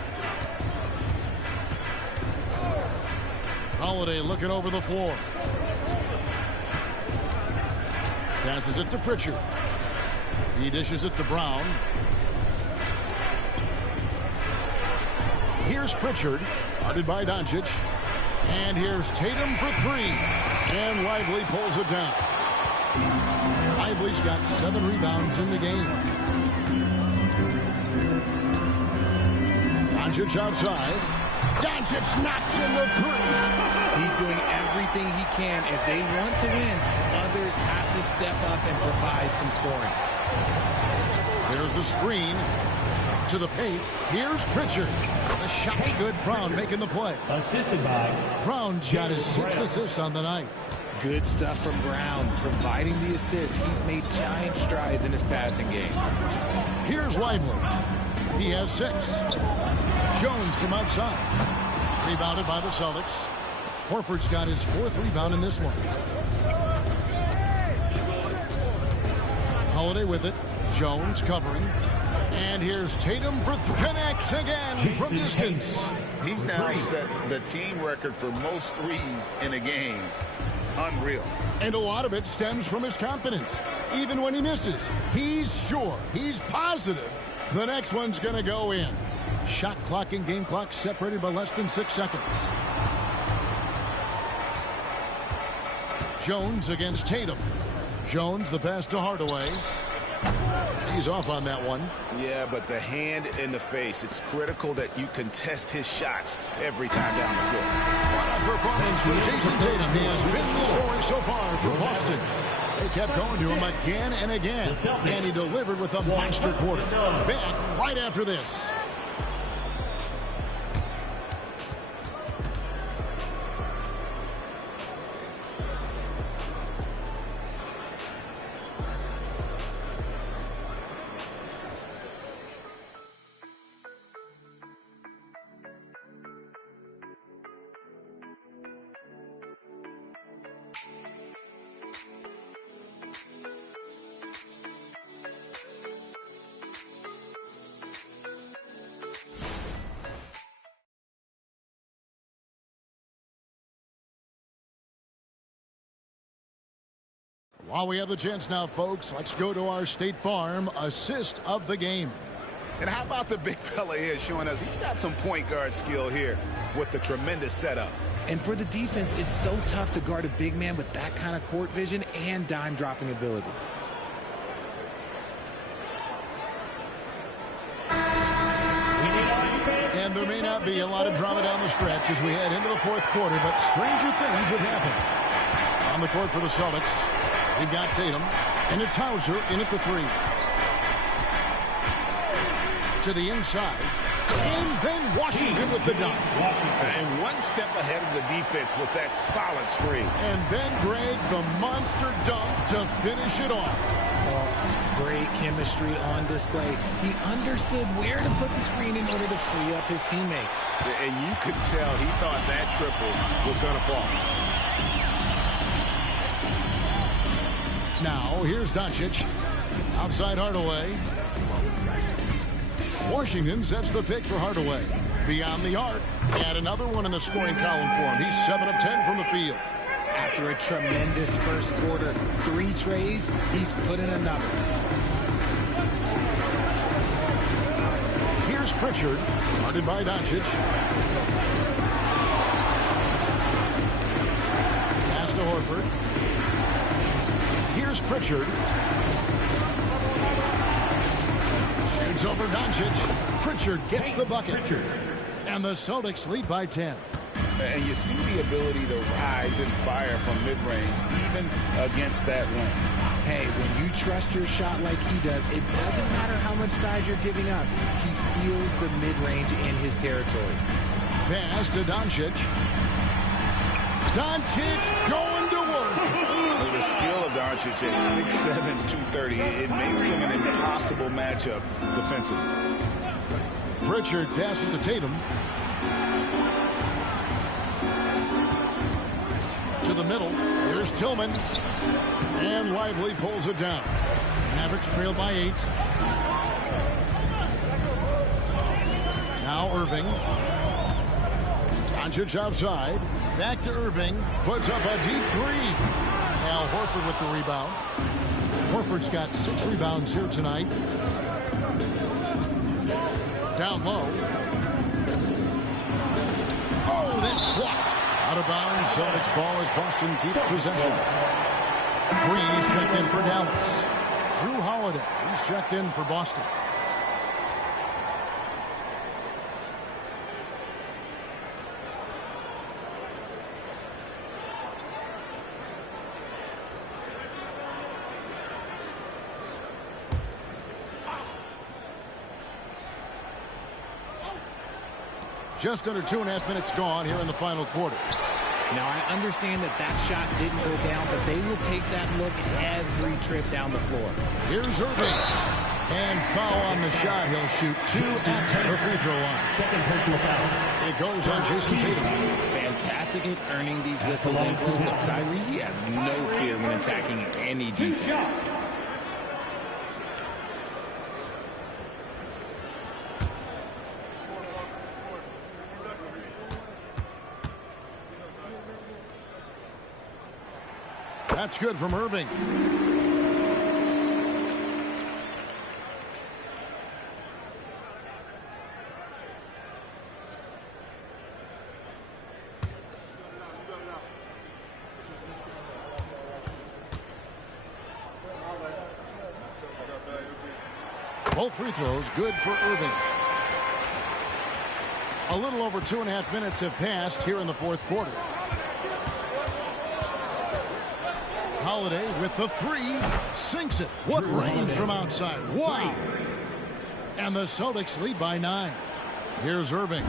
Holiday looking over the floor. Passes it to Pritchard. He dishes it to Brown. Here's Pritchard, guarded by Doncic. And here's Tatum for 3. And Lively pulls it down. Lively's got 7 rebounds in the game. Doncic outside. Doncic knocks in the 3. He's doing everything he can. If they want to win, others have to step up and provide some scoring. There's the screen to the paint. Here's Pritchard. The shot's good. Brown making the play. Assisted by Brown's got his 6th assist on the night. Good stuff from Brown, providing the assist. He's made giant strides in his passing game. Here's Lively. He has 6. Jones from outside. Rebounded by the Celtics. Horford's got his 4th rebound in this one. Holiday with it. Jones covering. And here's Tatum for connects again from distance. He's now set the team record for most threes in a game. Unreal. And a lot of it stems from his confidence. Even when he misses, he's sure, he's positive the next one's going to go in. Shot clock and game clock separated by less than 6 seconds. Jones against Tatum. Jones the pass to Hardaway. He's off on that one. Yeah, but the hand in the face, it's critical that you contest his shots every time down the floor. What a performance from Jason Tatum. He has been the story so far for Boston. They kept going to him again and again, and he delivered with a monster quarter. Back right after this. While we have the chance now, folks, let's go to our State Farm assist of the game. And how about the big fella here showing us he's got some point guard skill here with the tremendous setup. And for the defense, it's so tough to guard a big man with that kind of court vision and dime dropping ability. And there may not be a lot of drama down the stretch as we head into the 4th quarter, but stranger things have happened. On the court for the Celtics, they've got Tatum, and it's Hauser in at the 3. To the inside, and then Washington with the dunk. And one step ahead of the defense with that solid screen. And then Greg, the monster dunk to finish it off. Great chemistry on display. He understood where to put the screen in order to free up his teammate. And you could tell he thought that triple was going to fall. Now, here's Doncic. Outside Hardaway. Washington sets the pick for Hardaway. Beyond the arc. And another one in the scoring column for him. He's 7 of 10 from the field. After a tremendous first quarter, 3 trays, he's put in another. Here's Pritchard, guarded by Doncic. Pass to Horford. Here's Pritchard. Shoots over Doncic. Pritchard gets the bucket. And the Celtics lead by 10. And you see the ability to rise and fire from mid-range, even against that length. Hey, when you trust your shot like he does, it doesn't matter how much size you're giving up. He feels the mid-range in his territory. Pass to Doncic. Doncic going to work. With the skill of Doncic at 6'7", 230, it makes him an impossible matchup defensively. Pritchard passes to Tatum. To the middle. Here's Tillman. And Lively pulls it down. Mavericks trail by 8. Now Irving. Doncic outside. Back to Irving. Puts up a deep 3. Al Horford with the rebound. Horford's got 6 rebounds here tonight. Down low. Oh, that's blocked. Out of bounds. Celtics ball as Boston keeps possession. Green is checked in for Dallas. Drew Holiday, he's checked in for Boston. Just under 2.5 minutes gone here in the final quarter. Now, I understand that shot didn't go down, but they will take that look every trip down the floor. Here's Irving. And foul on the shot. He'll shoot 2 at the free throw line. Second personal foul. It goes on Jason Tatum. Fantastic at earning these whistles in close up. Kyrie, he has no fear when attacking any defense. That's good from Irving. Both free throws good for Irving. A little over 2.5 minutes have passed here in the fourth quarter. Holiday with the 3, sinks it. What range from outside. Wow. And the Celtics lead by 9. Here's Irving.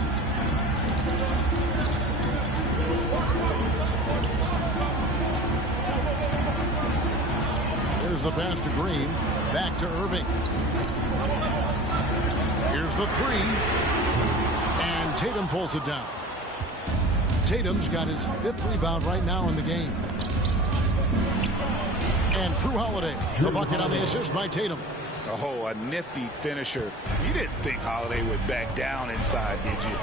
Here's the pass to Green. Back to Irving. Here's the 3. And Tatum pulls it down. Tatum's got his 5th rebound right now in the game. And Drew Holiday, the bucket on the assist by Tatum. Oh, a nifty finisher. You didn't think Holiday would back down inside, did you?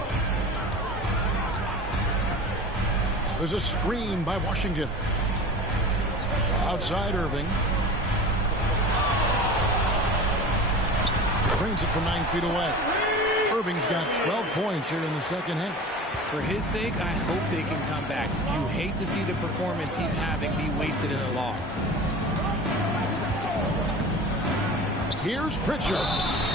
There's a screen by Washington. Outside Irving. Screens it from 9 feet away. Irving's got 12 points here in the second half. For his sake, I hope they can come back. You hate to see the performance he's having be wasted in a loss. Here's Pritchard,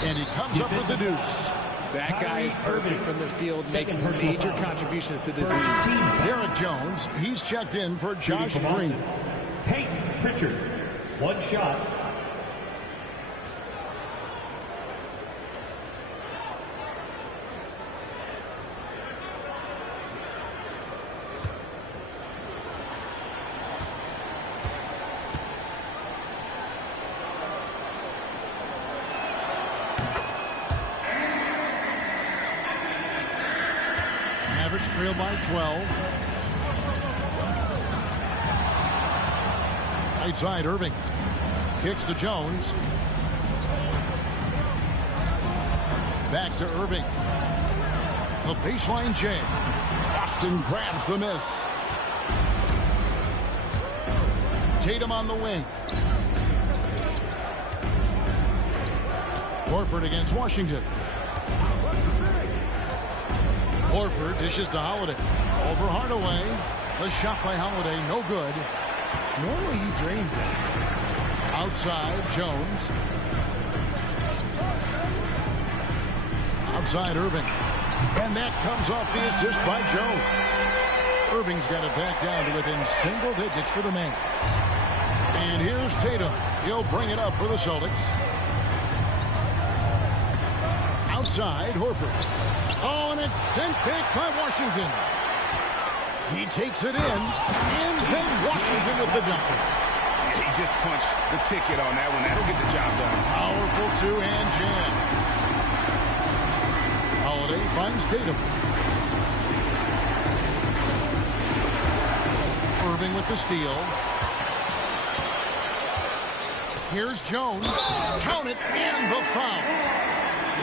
and he comes up with the deuce. That guy is perfect from the field, making major contributions to this league. Derek Jones, he's checked in for Josh Green. Peyton Pritchard, 1 shot. Mavericks trail by 12. Right side, Irving. Kicks to Jones. Back to Irving. The baseline jam. Boston grabs the miss. Tatum on the wing. Horford against Washington. Horford dishes to Holiday. Over Hardaway. The shot by Holiday, no good. Normally he drains that. Outside, Jones. Outside, Irving. And that comes off the assist by Jones. Irving's got it back down to within single digits for the Mavs. And here's Tatum. He'll bring it up for the Celtics. Outside, Horford. Oh, and it's sent back by Washington. He takes it in, and then Washington with the dunk. He just punched the ticket on that one. That'll get the job done. Powerful two-hand jam. Holiday finds Tatum. Irving with the steal. Here's Jones. Count it, and the foul.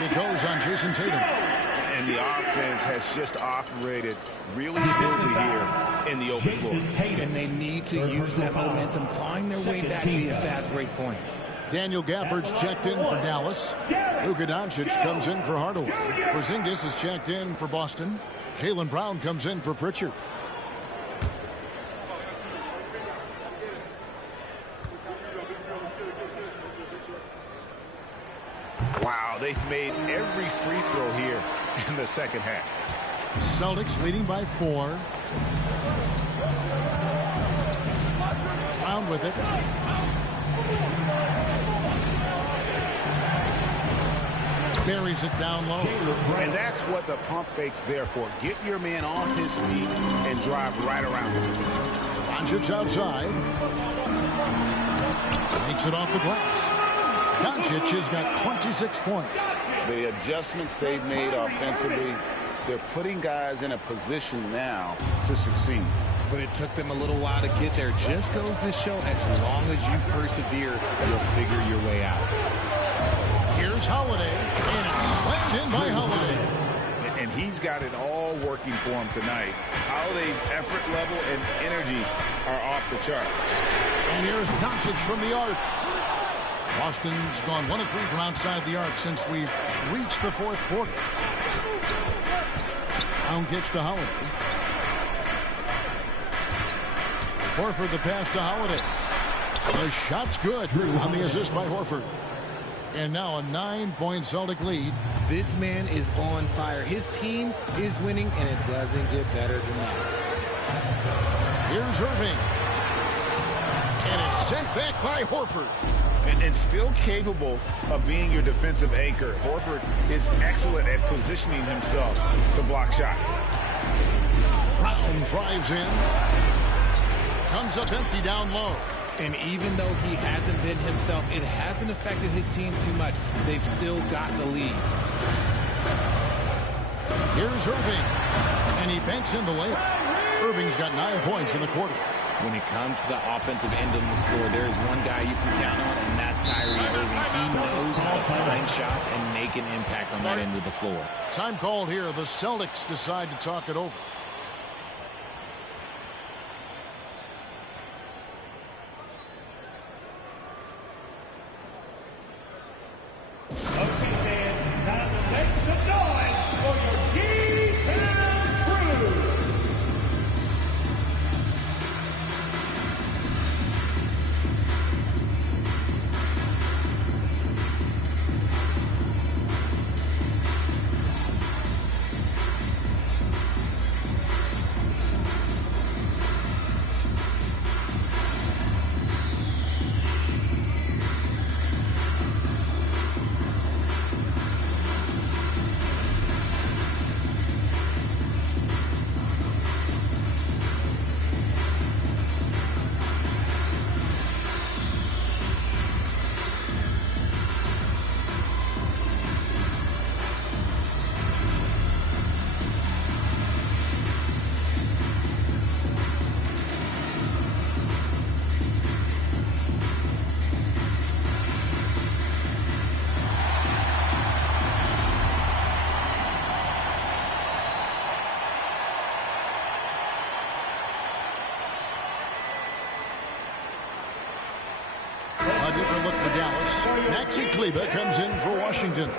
It goes on Jason Tatum. And the offense has just operated really smoothly here in the open floor. And they need to use that momentum, clawing their way back via fast break points. Daniel Gafford's checked in for Dallas. Luka Doncic comes in for Hardaway. Porzingis is checked in for Boston. Jaylen Brown comes in for Pritchard. Wow, they've made every free throw here in the second half. Celtics leading by 4. Brown with it. Buries it down low. And that's what the pump fake's there for. Get your man off his feet and drive right around him. Doncic outside. Takes it off the glass. Doncic has got 26 points. The adjustments they've made offensively, they're putting guys in a position now to succeed. But it took them a little while to get there. Just goes to show, as long as you persevere, you'll figure your way out. Here's Holiday, and it's slammed in by Holiday. And he's got it all working for him tonight. Holiday's effort level and energy are off the chart. And here's Doncic from the arc. Boston's gone 1 of 3 from outside the arc since we've reached the 4th quarter. Brown kicks to Holiday. Horford the pass to Holiday. The shot's good on the assist by Horford. And now a 9-point Celtic lead. This man is on fire. His team is winning, and it doesn't get better than that. Here's Irving. And it's sent back by Horford. And still capable of being your defensive anchor. Horford is excellent at positioning himself to block shots. Brown drives in. Comes up empty down low. And even though he hasn't been himself, it hasn't affected his team too much. They've still got the lead. Here's Irving. And he banks in the layup. Irving's got 9 points in the quarter. When it comes to the offensive end of the floor, there is one guy you can count on, and that's Kyrie Irving. He knows how to find shots and make an impact on that end of the floor. Time called here. The Celtics decide to talk it over. different look for Dallas. Maxi Kleber comes in for Washington.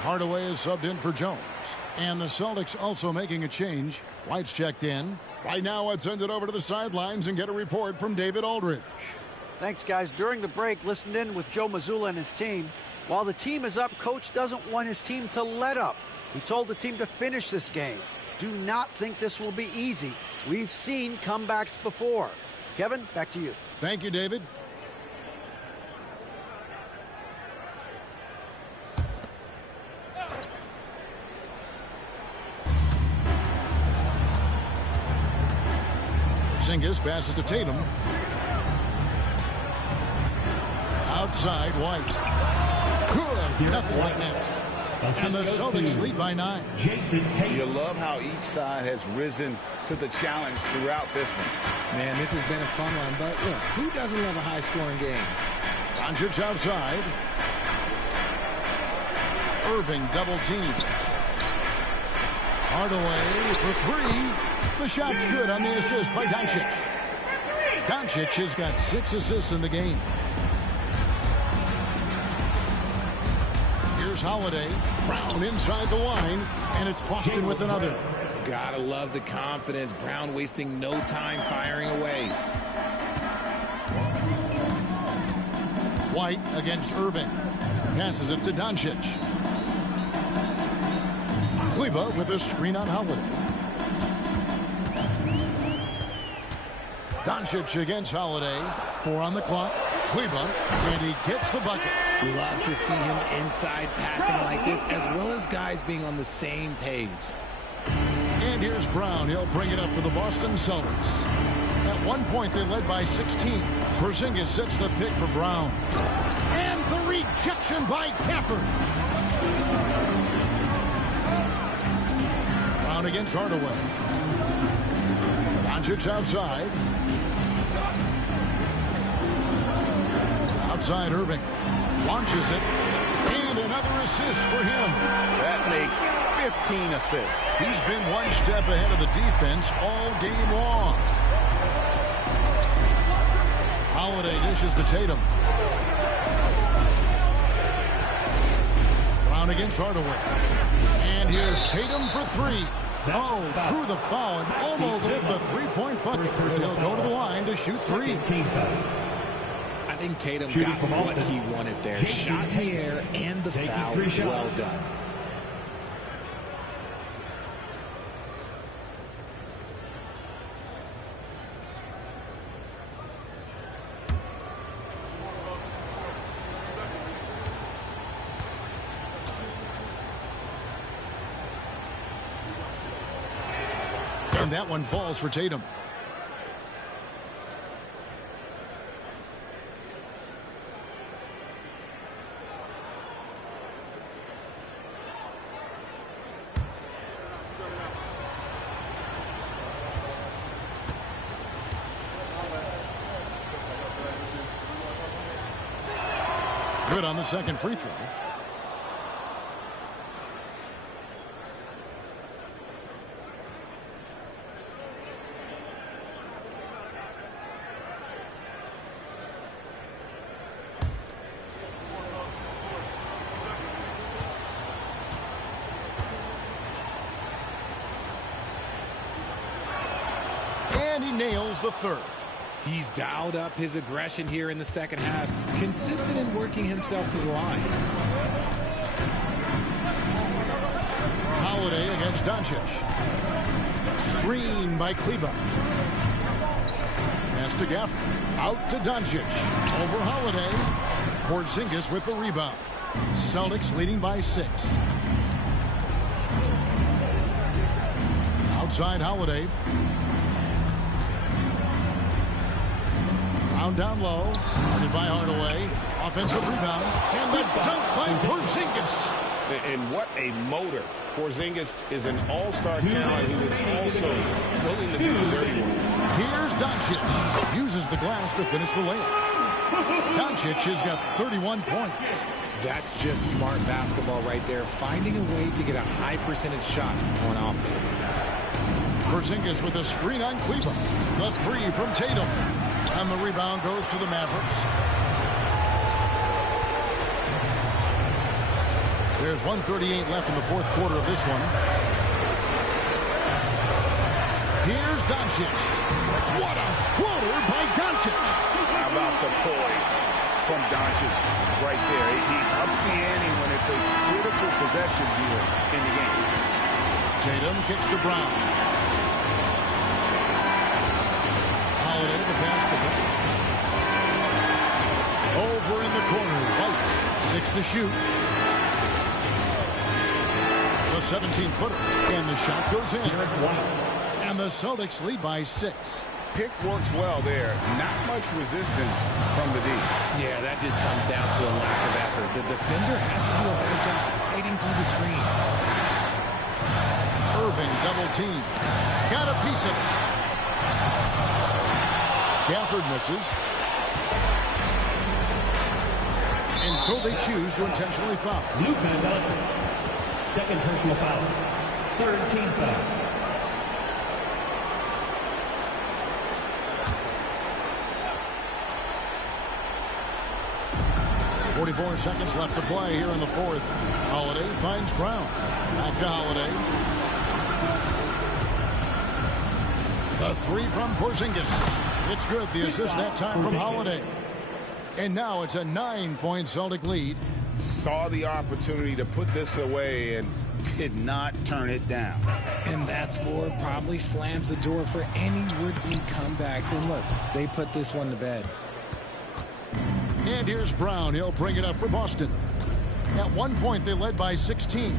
Hardaway is subbed in for Jones. And the Celtics also making a change. White's checked in. Right now, let's send it over to the sidelines and get a report from David Aldridge. Thanks, guys. During the break, listened in with Joe Mazzulla and his team. While the team is up, Coach doesn't want his team to let up. He told the team to finish this game. Do not think this will be easy. We've seen comebacks before. Kevin, back to you. Thank you, David. Porzingis passes to Tatum. Outside, White. Good. Nothing but net. And the Celtics lead by 9. You love how each side has risen to the challenge throughout this one. Man, this has been a fun one. But look, who doesn't love a high-scoring game? Doncic outside. Irving double team. Hardaway for 3. The shot's good on the assist by Doncic. Doncic has got 6 assists in the game. Here's Holiday. Brown inside the line, and it's Boston with another. Gotta love the confidence. Brown wasting no time firing away. White against Irving. Passes it to Doncic. Kleber with a screen on Holiday. Doncic against Holiday. 4 on the clock. Kleber, and he gets the bucket. Love to see him inside passing like this, as well as guys being on the same page. And here's Brown. He'll bring it up for the Boston Celtics. At one point, they led by 16. Porzingis sets the pick for Brown. And the rejection by Gafford. Brown against Hardaway. Doncic outside. Outside Irving. Launches it. And another assist for him. That makes 15 assists. He's been one step ahead of the defense all game long. Holiday dishes to Tatum. Brown against Hardaway. And here's Tatum for 3. Oh, through the foul and almost hit the three-point bucket. And he'll go to the line to shoot 3. I think Tatum got what he wanted there. Shot in the air and the foul. Well done. And that one falls for Tatum. Good on the second free throw. And he nails the third. He's dialed up his aggression here in the second half, consistent in working himself to the line. Holiday against Doncic. Screen by Kleber. Pass to Gafford. Out to Doncic. Over Holiday. Porzingis with the rebound. Celtics leading by 6. Outside Holiday. Down low, guarded by Hardaway. Offensive rebound, and the dunk by Porzingis. And what a motor. Porzingis is an all-star talent who is also willing to do the dirty work. Here's Doncic. Uses the glass to finish the layup. Doncic has got 31 points. That's just smart basketball right there, finding a way to get a high percentage shot on offense. Porzingis with a screen on Kleber. The 3 from Tatum. And the rebound goes to the Mavericks. There's 1:38 left in the fourth quarter of this one. Here's Doncic. What a floater by Doncic. How about the poise from Doncic right there? He ups the ante when it's a critical possession here in the game. Tatum kicks to Brown. Holiday the basketball. Over in the corner. White, 6 to shoot. The 17-footer. And the shot goes in. And the Celtics lead by 6. Pick works well there. Not much resistance from the D. Yeah, that just comes down to a lack of effort. The defender has to do a better job fighting through the screen. Irving double team. Got a piece of it. Gafford misses. And so they choose to intentionally foul. Luka Doncic. Second personal foul. Third team foul. .44 seconds left to play here in the fourth. Holiday finds Brown. Back to Holiday. The three from Porzingis. It's good. The assist that time from Holiday. And now it's a 9-point Celtic lead. Saw the opportunity to put this away and did not turn it down. And that score probably slams the door for any would-be comebacks. And look, they put this one to bed. And here's Brown. He'll bring it up for Boston. At one point, they led by 16.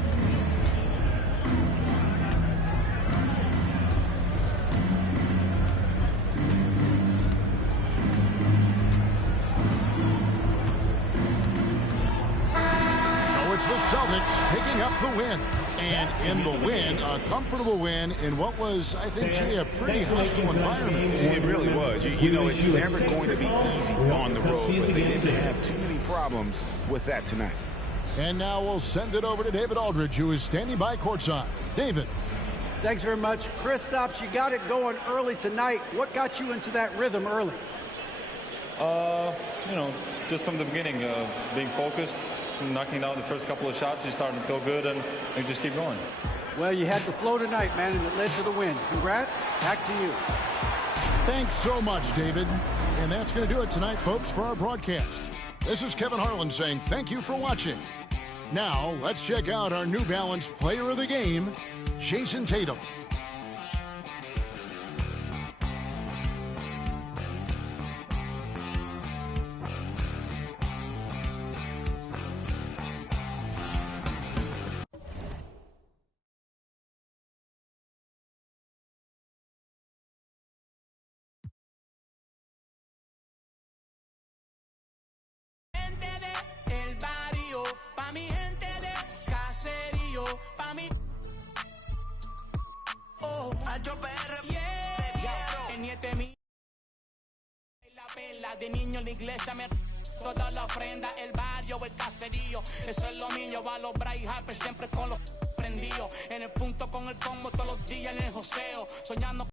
So it's the Celtics picking up the win. And in the win, a comfortable win in what was, I think, a pretty hostile environment. It really was. You know, it's never going to be easy on the road, but they didn't have too many problems with that tonight. And now we'll send it over to David Aldridge, who is standing by courtside. David. Thanks very much. Kristaps, you got it going early tonight. What got you into that rhythm early? You know, just from the beginning, being focused, knocking down the first couple of shots, you're starting to feel good, and you just keep going. Well, you had the flow tonight, man, and it led to the win. Congrats. Back to you. Thanks so much, David. And that's going to do it tonight, folks, for our broadcast. This is Kevin Harlan saying thank you for watching. Now, let's check out our New Balance player of the game, Jason Tatum. De niño en la iglesia me toda la ofrenda, el barrio, el caserío, eso es lo mío, va a los Bryce Harper siempre con los prendidos, en el punto con el combo todos los días en el joseo, soñando